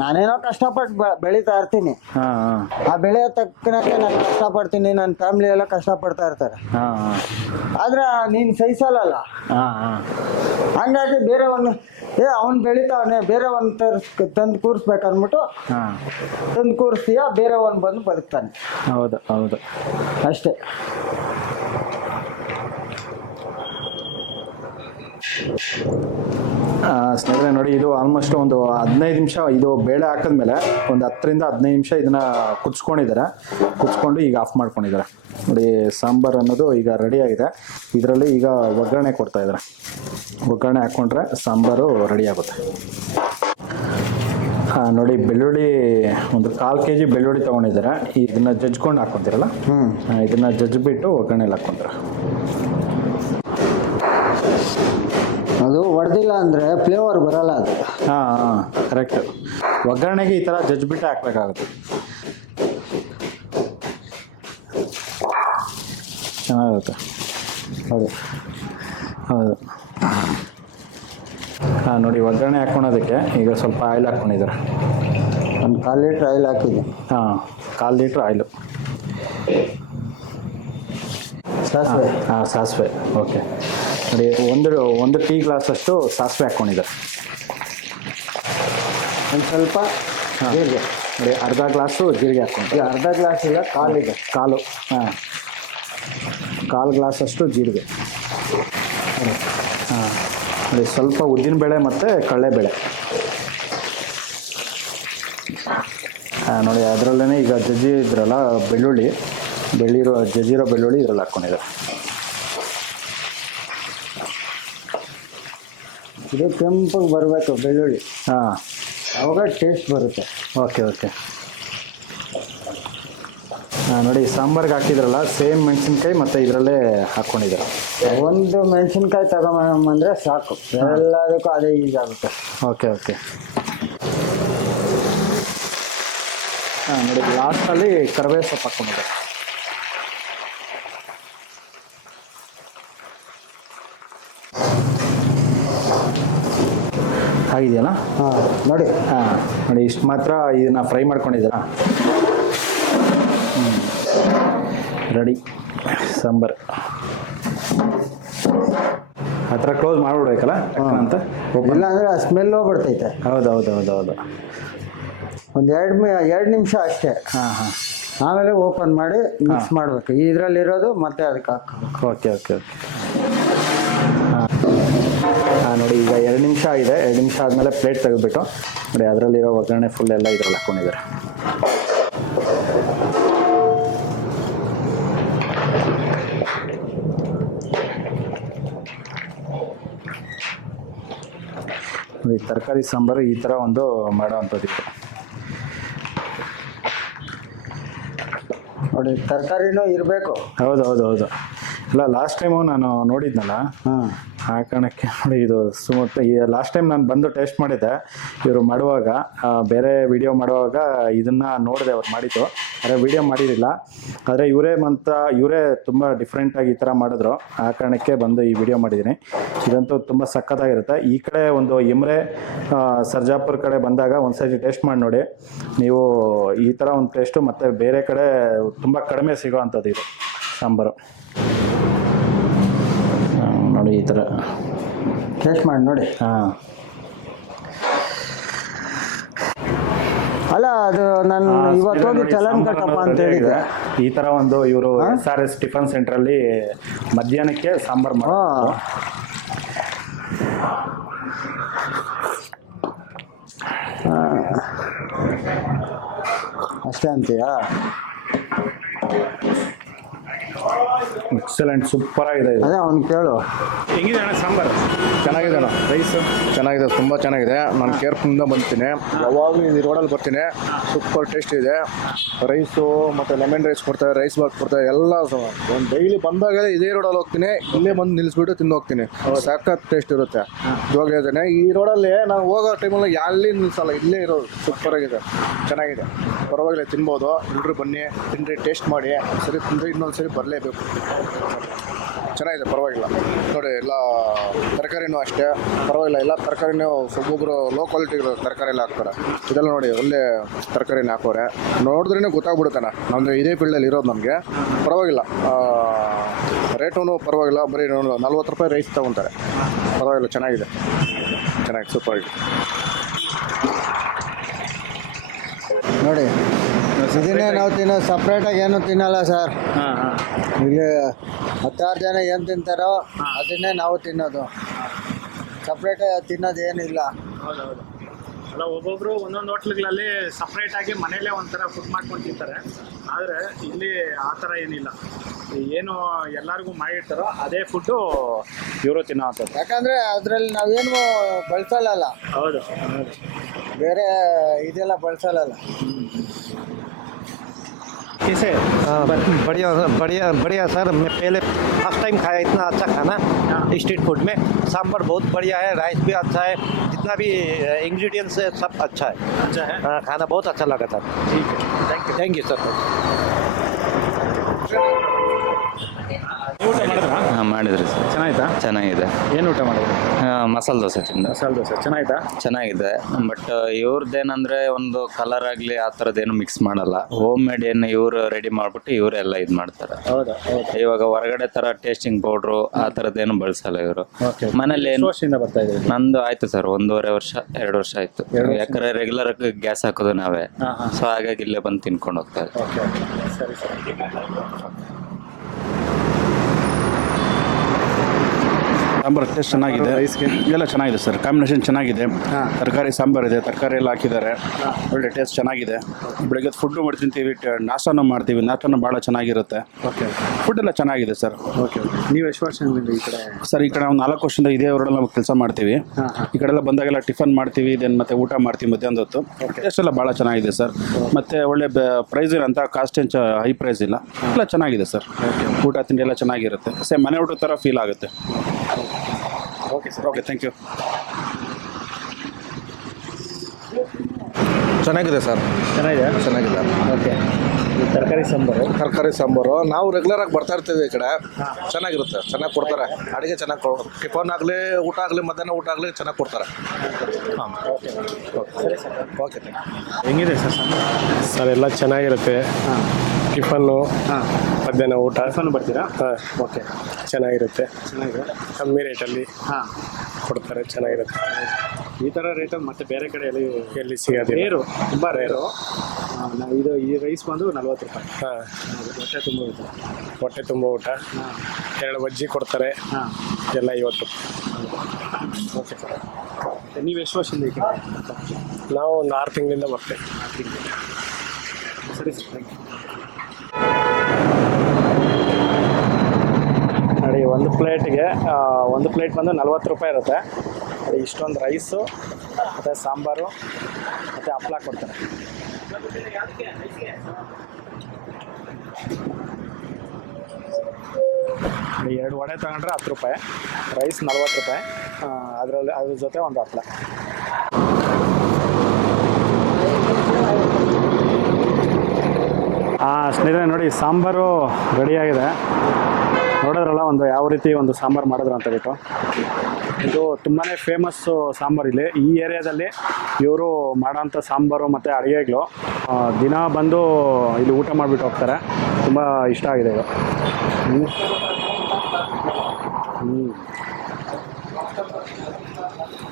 ನಾನೇನೋ ಕಷ್ಟಪಟ್ಟು ಬೆಳೀತಾ ಇರ್ತೀನಿ. ಹಾಂ ಹಾಂ. ಆ ಬೆಳೆಯೋ ತಕ್ಕನಕ್ಕೆ ನಾನು ಕಷ್ಟಪಡ್ತೀನಿ, ನನ್ನ ಫ್ಯಾಮಿಲಿ ಎಲ್ಲ ಕಷ್ಟಪಡ್ತಾ ಇರ್ತಾರೆ. ಹಾಂ ಹಾಂ. ಆದ್ರೆ ನೀನು ಸಹಿಸಲ್ಲ. ಹಾಂ ಹಾಂ. ಹಂಗಾಗಿ ಬೇರೆಯವನ್ನ ಅವ್ನು ಬೆಳಿತಾವನೆ ಬೇರೆಯವನ್ನ ತಂದು ಕೂರಿಸ್ಬೇಕು ಅಂದ್ಬಿಟ್ಟು ಹಾಂ ತಂದು ಕೂರಿಸ್ತೀಯ, ಬೇರೆಯವನ್ ಬಂದು ಬದುಕ್ತಾನೆ. ಹೌದು ಹೌದು ಅಷ್ಟೇ. ಸ್ನೇಹಿತರೆ ನೋಡಿ, ಇದು ಆಲ್ಮೋಸ್ಟ್ ಒಂದು 15 ನಿಮಿಷ ಇದು ಬೇಳೆ ಹಾಕಿದ್ಮೇಲೆ ಒಂದು 10 ರಿಂದ 15 ನಿಮಿಷ ಇದನ್ನ ಕುದಿಸ್ಕೊಂಡು ಈಗ ಆಫ್ ಮಾಡ್ಕೊಂಡಿದ್ದಾರೆ. ನೋಡಿ ಸಾಂಬಾರು ಅನ್ನೋದು ಈಗ ರೆಡಿ ಆಗಿದೆ. ಇದರಲ್ಲಿ ಈಗ ಒಗ್ಗರಣೆ ಕೊಡ್ತಾ ಇದ್ದಾರೆ. ಒಗ್ಗರಣೆ ಹಾಕ್ಕೊಂಡ್ರೆ ಸಾಂಬಾರು ರೆಡಿ ಆಗುತ್ತೆ. ನೋಡಿ ಬೆಳ್ಳುಳ್ಳಿ ಒಂದು 1/4 kg ಬೆಳ್ಳುಳ್ಳಿ ತೊಗೊಂಡಿದ್ದಾರೆ. ಇದನ್ನ ಜಜ್ಕೊಂಡು ಹಾಕ್ಕೊಂತೀರಲ್ಲ, ಇದನ್ನ ಜಜ್ಜಿಬಿಟ್ಟು ಒಗ್ಗರಣೆಲಿ ಹಾಕ್ಕೊಂತಾರೆ. ಅದು ಹೊಡೆದಿಲ್ಲ ಅಂದರೆ ಫ್ಲೇವರ್ ಬರಲ್ಲ ಅದು. ಹಾಂ ಹಾಂ ಕರೆಕ್ಟ್. ಒಗ್ಗರಣೆಗೆ ಈ ಥರ ಜಜ್ಜಿಬಿಟ್ಟು ಹಾಕ್ಬೇಕಾಗುತ್ತೆ. ಚೆನ್ನಾಗಿರುತ್ತೆ. ಹೌದು ಹೌದು. ಹಾಂ ನೋಡಿ, ಒಗ್ಗರಣೆ ಹಾಕ್ಕೊಳೋದಕ್ಕೆ ಈಗ ಸ್ವಲ್ಪ ಆಯಿಲ್ ಹಾಕ್ಕೊಂಡಿದ್ದಾರೆ. ಒಂದು 1/4 ಲೀಟ್ರ್ ಆಯಿಲ್ ಹಾಕಿದ್ದೀನಿ. ಹಾಂ, 1/4 ಲೀಟ್ರ್ ಆಯಿಲು. ಸಾಸಿವೆ. ಹಾಂ ಸಾಸಿವೆ. ಓಕೆ. ನೋಡಿ ಒಂದು ಟೀ ಗ್ಲಾಸಷ್ಟು ಸಾಸಿವೆ ಹಾಕ್ಕೊಂಡಿದ್ದಾರೆ. ಒಂದು ಸ್ವಲ್ಪ ಜೀರಿಗೆ. ನೋಡಿ ಅರ್ಧ ಗ್ಲಾಸು ಜೀರಿಗೆ ಹಾಕ್ಕೊಂಡು, ಅರ್ಧ ಗ್ಲಾಸ್ ಇಲ್ಲ, ಕಾಲಿದೆ. ಕಾಲು ಗ್ಲಾಸಷ್ಟು ಜೀರಿಗೆ. ನೋಡಿ ಸ್ವಲ್ಪ ಉದ್ದಿನಬೇಳೆ ಮತ್ತು ಕಡಲೆಬೇಳೆ. ನೋಡಿ ಅದರಲ್ಲೇ ಈಗ ಜಜ್ಜಿದ್ರಲ್ಲ ಬೆಳ್ಳುಳ್ಳಿ, ಜಜ್ಜಿರೋ ಬೆಳ್ಳುಳ್ಳಿ ಇದರಲ್ಲಿ ಹಾಕ್ಕೊಂಡಿದ್ದಾರೆ. ಇದು ಕೆಂಪಗೆ ಬರಬೇಕು ಬೆಳ್ಳುಳ್ಳಿ, ಅವಾಗ ಟೇಸ್ಟ್ ಬರುತ್ತೆ. ಓಕೆ. ನೋಡಿ ಸಾಂಬಾರ್ಗೆ ಹಾಕಿದ್ರಲ್ಲ ಸೇಮ್ ಮೆಣಸಿನ್ಕಾಯಿ ಮತ್ತು ಇದರಲ್ಲೇ ಹಾಕ್ಕೊಂಡಿದ್ದಾರೆ. ಒಂದು ಮೆಣಸಿನ್ಕಾಯಿ ತಗೊಂಬಂದ್ರೆ ಸಾಕು, ಎಲ್ಲದಕ್ಕೂ ಅದೇ ಯೂಸ್ ಆಗುತ್ತೆ. ಓಕೆ. ನೋಡಿ ಲಾಸ್ಟಲ್ಲಿ ಕರಿಬೇವು ಸೊಪ್ಪು ಹಾಕ್ಕೊಂಡಿದ್ದಾರೆ. ಆಗಿದೆಯಲ್ಲ? ನೋಡಿ ನೋಡಿ ಇಷ್ಟು ಮಾತ್ರ ಇದನ್ನು ಫ್ರೈ ಮಾಡ್ಕೊಂಡಿದ್ದೀರಾ? ರೆಡಿ ಸಾಂಬಾರು. ಆ ಥರ ಕ್ಲೋಸ್ ಮಾಡಿಬಿಡ್ಬೇಕಲ್ಲ ಅಂತ, ಇಲ್ಲ ಅಂದರೆ ಸ್ಮೆಲ್ ಹೋಗ್ಬಿಡ್ತೈತೆ. ಹೌದು. ಒಂದು 2 ನಿಮಿಷ ಅಷ್ಟೇ. ಆಮೇಲೆ ಓಪನ್ ಮಾಡಿ ಮಿಕ್ಸ್ ಮಾಡಬೇಕು. ಇದರಲ್ಲಿರೋದು ಮತ್ತೆ ಅದಕ್ಕೆ ಹಾಕಬೇಕು. ಓಕೆ. ನೋಡಿ ಈಗ 2 ನಿಮಿಷ ಆಗಿದೆ. 2 ನಿಮಿಷ ಆದಮೇಲೆ ಪ್ಲೇಟ್ ತೆಗೆದುಬಿಟ್ಟು ನೋಡಿ ಅದರಲ್ಲಿರೋ ಒಗ್ಗರಣೆ ಫುಲ್ ಎಲ್ಲ ಇದರಲ್ಲಿ ಹಾಕ್ಕೊಂಡಿದ್ದಾರೆ. ನೋಡಿ ತರಕಾರಿ ಸಾಂಬಾರು ಈ ಥರ ಒಂದು ಮಾಡೋ ಅಂಥದ್ದಿತ್ತು. ನೋಡಿ ತರಕಾರಿನೂ ಇರಬೇಕು. ಹೌದು. ಇಲ್ಲ ಲಾಸ್ಟ್ ಟೈಮು ನಾನು ನೋಡಿದ್ನಲ್ಲ, ಆ ಕಾರಣಕ್ಕೆ ನೋಡಿ ಇದು ಸುಮಾರು ಲಾಸ್ಟ್ ಟೈಮ್ ನಾನು ಬಂದು ಟೇಸ್ಟ್ ಮಾಡಿದ್ದೆ ಇವರು ಮಾಡುವಾಗ, ಬೇರೆ ವಿಡಿಯೋ ಮಾಡುವಾಗ ಇದನ್ನು ನೋಡಿದೆ ಅವ್ರು ಮಾಡಿದ್ದು. ಆದರೆ ವಿಡಿಯೋ ಮಾಡಿರಲಿಲ್ಲ. ಆದರೆ ಇವರೇ ತುಂಬ ಡಿಫ್ರೆಂಟಾಗಿ ಈ ಥರ ಮಾಡಿದ್ರು. ಆ ಕಾರಣಕ್ಕೆ ಬಂದು ಈ ವಿಡಿಯೋ ಮಾಡಿದ್ದೀನಿ. ಇದಂತೂ ತುಂಬ ಸಖತ್ತಾಗಿರುತ್ತೆ. ಈ ಕಡೆ ಒಂದು ಇಮ್ರೆ ಸರ್ಜಾಪುರ ಕಡೆ ಬಂದಾಗ ಒಂದ್ಸರಿ ಟೇಸ್ಟ್ ಮಾಡಿ ನೋಡಿ ನೀವು. ಈ ಥರ ಒಂದು ಟೇಸ್ಟು ಮತ್ತು ಬೇರೆ ಕಡೆ ತುಂಬ ಕಡಿಮೆ ಸಿಗೋ ಅಂಥದ್ದು ಇದು ಸಾಂಬಾರು. ನೋಡಿ ಈ ಥರ ಟೇಸ್ಟ್ ಮಾಡಿ ನೋಡಿ. ಅಲ್ಲ ಅದು ನಾನು ಇವತ್ತು ಹೋಗಿ ಚಲನ್ ಕಟ್ಟಪ್ಪ ಅಂತ ಹೇಳಿದೆ. ಈ ಥರ ಒಂದು ಇವರು SRS ಟಿಫನ್ ಸೆಂಟ್ರಲ್ಲಿ ಮಧ್ಯಾಹ್ನಕ್ಕೆ ಸಾಂಬಾರು ಮಾಡಿ ಅಷ್ಟೇ ಅಂತೀಯಾ? ಎಕ್ಸಲೆಂಟ್, ಸೂಪರ್ ಆಗಿದೆ ಇದು. ಅದೇ ಅವ್ನು ಕೇಳು ಹೆಂಗಿದೆ ಅಣ್ಣ ಸಾಂಬಾರು? ಚೆನ್ನಾಗಿದೆ ಅಣ್ಣ. ರೈಸು ಚೆನ್ನಾಗಿದೆ, ತುಂಬ ಚೆನ್ನಾಗಿದೆ. ನಾನು ಕೇರ್ಫುಲ್ಲಿಂದ ಬಂತೀನಿ, ಯಾವಾಗಲೂ ಈ ರೋಡಲ್ಲಿ ಬರ್ತೀನಿ. ಸೂಪರ್ ಟೇಸ್ಟ್ ಇದೆ. ರೈಸು ಮತ್ತು ಲೆಮನ್ ರೈಸ್ ಕೊಡ್ತಾರೆ, ರೈಸ್ ಬಾತ್ ಕೊಡ್ತಾರೆ, ಎಲ್ಲ ಒಂದು ಡೈಲಿ ಬಂದಾಗ ಇದೇ ರೋಡಲ್ಲಿ ಹೋಗ್ತೀನಿ, ಇಲ್ಲೇ ಬಂದು ನಿಲ್ಲಿಸ್ಬಿಟ್ಟು ತಿಂದು ಹೋಗ್ತೀನಿ. ಸಖತ್ ಟೇಸ್ಟ್ ಇರುತ್ತೆ. ಇವಾಗ ಹೇಳ್ತೇನೆ, ಈ ರೋಡಲ್ಲಿ ನಾವು ಹೋಗೋ ಟೈಮಲ್ಲಿ ಎಲ್ಲಿ ನಿಲ್ಲಿಸಲ್ಲ, ಇಲ್ಲೇ ಇರೋದು. ಸೂಪರ್ ಆಗಿದೆ, ಚೆನ್ನಾಗಿದೆ, ಪರವಾಗಿಲ್ಲ, ತಿನ್ಬೋದು. ಎಲ್ಲರೂ ಬನ್ನಿ, ತಿನ್ನಿರಿ, ಟೇಸ್ಟ್ ಮಾಡಿ. ಸರಿ ತಿಂದರೆ ಇನ್ನೊಂದು ಸರಿ ಬರಲೇಬೇಕು. ಚೆನ್ನಾಗಿದೆ, ಪರವಾಗಿಲ್ಲ. ನೋಡಿ ಎಲ್ಲ ತರಕಾರಿನೂ ಅಷ್ಟೇ ಪರವಾಗಿಲ್ಲ. ಎಲ್ಲ ತರಕಾರಿನೂ ಒಬ್ಬೊಬ್ಬರು ಲೋ ಕ್ವಾಲಿಟಿ ಇರೋ ತರಕಾರಿ ಎಲ್ಲ ಹಾಕ್ತಾರೆ. ಇದೆಲ್ಲ ನೋಡಿ ಒಳ್ಳೆ ತರಕಾರಿನ ಹಾಕೋರೆ, ನೋಡಿದ್ರೇ ಗೊತ್ತಾಗ್ಬಿಡುತ್ತಾನೆ. ನಮ್ಮದು ಇದೇ ಫೀಲ್ಡಲ್ಲಿ ಇರೋದು ನಮಗೆ. ಪರವಾಗಿಲ್ಲ, ರೇಟೂ ಪರವಾಗಿಲ್ಲ. ಬರೀ 40 ರೂಪಾಯಿ ರೈಸ್ ತೊಗೊತಾರೆ. ಪರವಾಗಿಲ್ಲ, ಚೆನ್ನಾಗಿದೆ, ಸೂಪರ್ ಆಗಿದೆ. ನೋಡಿ ಇದನ್ನೇ ನಾವು ತಿನ್ನೋದು, ಸಪ್ರೇಟಾಗಿ ಏನು ತಿನ್ನಲ್ಲ ಸರ್. ಇಲ್ಲಿ 16 ಜನ ಏನು ತಿಂತಾರೋ ಅದನ್ನೇ ನಾವು ತಿನ್ನೋದು. ಸಪ್ರೇಟಾಗಿ ತಿನ್ನೋದು ಏನಿಲ್ಲ. ಹೌದೌದು. ಅಲ್ಲ ಒಬ್ಬೊಬ್ರು ಒಂದೊಂದು ಹೋಟ್ಲುಗಳಲ್ಲಿ ಸಪ್ರೇಟಾಗಿ ಮನೇಲೇ ಒಂಥರ ಫುಡ್ ಮಾಡ್ಕೊಂಡು ತಿಂತಾರೆ. ಆದರೆ ಇಲ್ಲಿ ಆ ಥರ ಏನಿಲ್ಲ. ಏನು ಎಲ್ಲರಿಗೂ ಮಾಡಿರ್ತಾರೋ ಅದೇ ಫುಡ್ಡು ಇವರು ತಿನ್ನೋ ಅಂಥದ್ದು. ಯಾಕಂದರೆ ಅದರಲ್ಲಿ ನಾವೇನು ಬಳಸಲ್ಲ. ಹೌದು, ಬೇರೆ ಇದೆಲ್ಲ ಬಳಸಲ್ಲ. कैसे? बढ़िया बढ़िया सर। मैं पहले फर्स्ट टाइम खाया इतना अच्छा खाना स्ट्रीट फूड में। सांभर बहुत बढ़िया है, राइस भी अच्छा है, जितना भी इंग्रेडिएंट्स है सब अच्छा है। खाना बहुत अच्छा लगा था। ठीक है, थैंक यू सर। ಊಟ ಮಾಡಿದ್ರಾ? ಹಾಂ ಮಾಡಿದ್ರಿ ಸರ್, ಚೆನ್ನಾಯ್ತಾ? ಚೆನ್ನಾಗಿದೆ. ಏನು ಊಟ ಮಾಡಿದ್ರಿ? ಮಸಾಲೆ ದೋಸೆ ತಿಂದ ಮಸಾಲೆ ದೋಸೆ ಚೆನ್ನಾಯ್ತಾ? ಚೆನ್ನಾಗಿದೆ. ಬಟ್ ಇವ್ರದ್ದೇನಂದ್ರೆ ಒಂದು ಕಲರ್ ಆಗಲಿ ಆ ಥರದ್ದೇನು ಮಿಕ್ಸ್ ಮಾಡಲ್ಲ. ಹೋಮ್ ಮೇಡ್ ಏನು ಇವರು ರೆಡಿ ಮಾಡಿಬಿಟ್ಟು ಇವರೆಲ್ಲ ಇದು ಮಾಡ್ತಾರೆ. ಹೌದಾ? ಇವಾಗ ಹೊರಗಡೆ ಥರ ಟೇಸ್ಟಿಂಗ್ ಪೌಡ್ರು ಆ ಥರದ್ದೇನು ಬಳಸಲ್ಲ ಇವರು. ಓಕೆ. ಮನೇಲಿ ಎಷ್ಟು ಏನು ವರ್ಷದಿಂದ ಬರ್ತಾ ಇದ್ದೀರಿ? ನಂದು ಆಯ್ತು ಸರ್ 1.5 ವರ್ಷ 2 ವರ್ಷ ಆಯ್ತು. ಯಾಕಂದ್ರೆ ರೆಗ್ಯುಲರ್ ಗ್ಯಾಸ್ ಹಾಕೋದು ನಾವೇ, ಹಾಂ ಹಾಂ. ಸೊ ಹಾಗಾಗಿ ಇಲ್ಲೇ ಬಂದು ತಿನ್ಕೊಂಡು ಹೋಗ್ತಾ ಇದ್ದೀವಿ. ಓಕೆ ಓಕೆ, ಸರಿ ಸರಿ. ಸಾಂಬಾರು ಟೇಸ್ಟ್ ಚೆನ್ನಾಗಿದೆ, ರೈಸ್ಗೆ ಎಲ್ಲ ಚೆನ್ನಾಗಿದೆ ಸರ್. ಕಾಂಬಿನೇಷನ್ ಚೆನ್ನಾಗಿದೆ. ಹಾಂ. ತರಕಾರಿ ಸಾಂಬಾರು ಇದೆ, ತರಕಾರಿ ಎಲ್ಲ ಹಾಕಿದ್ದಾರೆ. ಒಳ್ಳೆ ಟೇಸ್ಟ್ ಚೆನ್ನಾಗಿದೆ. ಬೆಳಗ್ಗೆ ಫುಡ್ಡು ಮಾಡಿ ತಿಂತೀವಿ, ನಾಷ್ಟಾನು ಮಾಡ್ತೀವಿ. ನಾಷ್ಟಾನು ಭಾಳ ಚೆನ್ನಾಗಿರುತ್ತೆ. ಓಕೆ ಫುಡ್ ಎಲ್ಲ ಚೆನ್ನಾಗಿದೆ ಸರ್. ಓಕೆ. ನೀವು ಎಷ್ಟು ವರ್ಷದಿಂದ ಈ ಕಡೆ? ಸರ್ ಈ ಕಡೆ ಒಂದು 4 ವರ್ಷದಿಂದ ಇದೇ ಊರಲ್ಲಿ ನಾವು ಕೆಲಸ ಮಾಡ್ತೀವಿ. ಹಾಂ ಹಾಂ. ಈ ಕಡೆ ಎಲ್ಲ ಬಂದಾಗೆಲ್ಲ ಟಿಫನ್ ಮಾಡ್ತೀವಿ, ದೆನ್ ಮತ್ತೆ ಊಟ ಮಾಡ್ತೀವಿ ಮಧ್ಯಾಹ್ನದ ಹೊತ್ತು. ಟೇಸ್ಟ್ ಎಲ್ಲ ಭಾಳ ಚೆನ್ನಾಗಿದೆ ಸರ್. ಮತ್ತು ಒಳ್ಳೆ ಪ್ರೈಸ್ ಇರೋಂಥ ಕಾಸ್ಟ್ ಏನು ಹೈ ಪ್ರೈಸ್ ಇಲ್ಲ, ಎಲ್ಲ ಚೆನ್ನಾಗಿದೆ ಸರ್. ಊಟ ತಿಂಡಿ ಎಲ್ಲ ಚೆನ್ನಾಗಿರುತ್ತೆ. ಸೇಮ್ ಮನೆ ಊಟದ ಥರ ಫೀಲ್ ಆಗುತ್ತೆ. Okay sir. Okay, thank you. ಚೆನ್ನಾಗಿದೆ ಸರ್, ಚೆನ್ನಾಗಿದೆ. ಚೆನ್ನಾಗಿದೆ. ಓಕೆ. ಈ ತರಕಾರಿ ಸಾಂಬಾರು ತರಕಾರಿ ಸಾಂಬಾರು ನಾವು ರೆಗ್ಯುಲರಾಗಿ ಬರ್ತಾ ಇರ್ತೀವಿ ಈ ಕಡೆ. ಚೆನ್ನಾಗಿರುತ್ತೆ, ಚೆನ್ನಾಗಿ ಕೊಡ್ತಾರೆ ಅಡುಗೆ. ಚೆನ್ನಾಗಿ ಟಿಫನ್ ಆಗಲಿ, ಊಟ ಆಗಲಿ, ಮಧ್ಯಾಹ್ನ ಊಟ ಆಗಲಿ ಚೆನ್ನಾಗಿ ಕೊಡ್ತಾರೆ. ಹಾಂ, ಸರಿ ಸರ್. ಓಕೆ. ಹೆಂಗಿದೆ ಸರ್ ಸಾಂಬಾರು? ಸರ್ ಎಲ್ಲ ಚೆನ್ನಾಗಿರುತ್ತೆ. ಹಾಂ ಟಿಫನ್ನು, ಹಾಂ. ಮಧ್ಯಾಹ್ನ ಊಟ ಟಿಫನ್ ಬರ್ತೀರಾ? ಹಾಂ ಓಕೆ. ಚೆನ್ನಾಗಿರುತ್ತೆ. ಚೆನ್ನಾಗಿದೆ. ಕಮ್ಮಿ ರೇಟಲ್ಲಿ ಹಾಂ. ಕೊಡ್ತಾರೆ, ಚೆನ್ನಾಗಿರುತ್ತೆ. ಈ ಥರ ರೇಟಲ್ಲಿ ಮತ್ತೆ ಬೇರೆ ಕಡೆ ಎಲ್ಲಿ ಸಿಗೋದಿಲ್ಲ. ರೇರು, ತುಂಬ ರೇರು. ಇದು ಈ ರೈಸ್ ಬಂದು 40 ರೂಪಾಯಿ. ಹಾಂ, ಹೊಟ್ಟೆ ತುಂಬ ಊಟ. ಹೊಟ್ಟೆ ತುಂಬ ಊಟ. ಹಾಂ 2 ಬಜ್ಜಿ ಕೊಡ್ತಾರೆ, ಹಾಂ. ಎಲ್ಲ 50. Okay sir. ನೀವು ಎಷ್ಟು ವರ್ಷದಿಂದ ಈ ಕಡೆ? ನಾವು ಒಂದು 6 ತಿಂಗಳಿಂದ ಬರ್ತೇವೆ. ಸರಿ ಸರ್, ಥ್ಯಾಂಕ್ ಯು. ನೋಡಿ, ಒಂದು ಪ್ಲೇಟ್ ಬಂದು 40 ರೂಪಾಯಿ ಇರುತ್ತೆ. ನೋಡಿ, ಇಷ್ಟೊಂದು ರೈಸು ಮತ್ತು ಸಾಂಬಾರು ಮತ್ತು ಹಪ್ಪಳ ಕೊಡ್ತಾರೆ. ನೋಡಿ, 2 ವಡೆ ತಗೊಂಡ್ರೆ 10 ರೂಪಾಯಿ, ರೈಸ್ 40 ರೂಪಾಯಿ, ಅದರಲ್ಲಿ ಅದ್ರ ಜೊತೆ ಒಂದು ಹಪ್ಪಳ. ಸ್ನೇಹಿತರೆ ನೋಡಿ, ಸಾಂಬಾರು ರೆಡಿಯಾಗಿದೆ. ನೋಡಿದ್ರಲ್ಲ ಒಂದು ಯಾವ ರೀತಿ ಒಂದು ಸಾಂಬಾರು ಮಾಡಿದ್ರು ಅಂತ ಹೇಳ್ಬಿಟ್ಟು. ಇದು ತುಂಬಾ ಫೇಮಸ್ಸು ಸಾಂಬಾರು ಇಲ್ಲಿ ಈ ಏರಿಯಾದಲ್ಲಿ. ಇವರು ಮಾಡೋಂಥ ಸಾಂಬಾರು ಮತ್ತು ಅಡುಗೆಗಳು ದಿನ ಬಂದು ಇಲ್ಲಿ ಊಟ ಮಾಡಿಬಿಟ್ಟು ಹೋಗ್ತಾರೆ. ತುಂಬ ಇಷ್ಟ ಆಗಿದೆ ಇದು.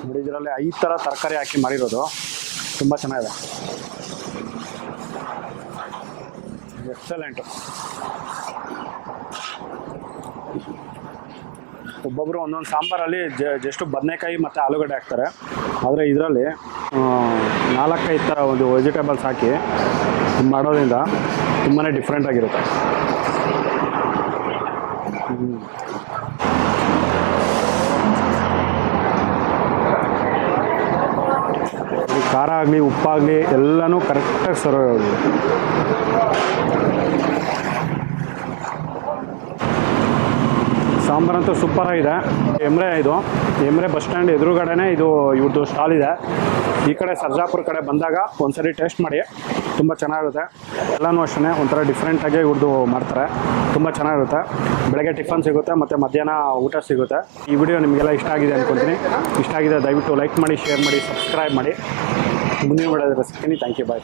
ನೋಡಿ, ಇದರಲ್ಲಿ 5 ಥರ ತರಕಾರಿ ಹಾಕಿ ಮಾಡಿರೋದು, ತುಂಬ ಚೆನ್ನಾಗಿದೆ. ಎಕ್ಸಲೆಂಟು. ಒಬ್ಬೊಬ್ಬರು ಒಂದೊಂದು ಸಾಂಬಾರಲ್ಲಿ ಜಸ್ಟ್ ಬದನೆಕಾಯಿ ಮತ್ತು ಆಲೂಗಡ್ಡೆ ಹಾಕ್ತಾರೆ. ಆದರೆ ಇದರಲ್ಲಿ 4-5 ಥರ ಒಂದು ವೆಜಿಟೇಬಲ್ಸ್ ಹಾಕಿ ಮಾಡೋದ್ರಿಂದ ತುಂಬಾ ಡಿಫ್ರೆಂಟ್ ಆಗಿರುತ್ತೆ. ಖಾರ ಆಗಲಿ ಉಪ್ಪಾಗಲಿ ಎಲ್ಲನೂ ಕರೆಕ್ಟಾಗಿ ಸರ್ವ್ ಆಗೋದು. ಸಾಂಬಾರಂತೂ ಸೂಪರಾಗಿದೆ. ಎಮ್ರೆ ಬಸ್ ಸ್ಟ್ಯಾಂಡ್ ಎದುರುಗಡೆನೇ ಇದು ಇವ್ರದ್ದು ಸ್ಟಾಲ್ ಇದೆ. ಈ ಕಡೆ ಸರ್ಜಾಪುರ ಕಡೆ ಬಂದಾಗ ಒಂದ್ಸರಿ ಟೇಸ್ಟ್ ಮಾಡಿ, ತುಂಬ ಚೆನ್ನಾಗಿರುತ್ತೆ. ಎಲ್ಲನೂ ಅಷ್ಟೇ ಒಂಥರ ಡಿಫ್ರೆಂಟಾಗಿ ಇವ್ರದ್ದು ಮಾಡ್ತಾರೆ, ತುಂಬ ಚೆನ್ನಾಗಿರುತ್ತೆ. ಬೆಳಗ್ಗೆ ಟಿಫನ್ ಸಿಗುತ್ತೆ ಮತ್ತು ಮಧ್ಯಾಹ್ನ ಊಟ ಸಿಗುತ್ತೆ. ಈ ವಿಡಿಯೋ ನಿಮಗೆಲ್ಲ ಇಷ್ಟ ಆಗಿದೆ ಅಂದ್ಕೊತೀನಿ. ಇಷ್ಟ ಆಗಿದೆ ದಯವಿಟ್ಟು ಲೈಕ್ ಮಾಡಿ, ಶೇರ್ ಮಾಡಿ, ಸಬ್ಸ್ಕ್ರೈಬ್ ಮಾಡಿ. ಮುಂದಿನ ವಿಡಿಯೋದಲ್ಲಿ ಸಿಗ್ತೀನಿ. Thank you, bye.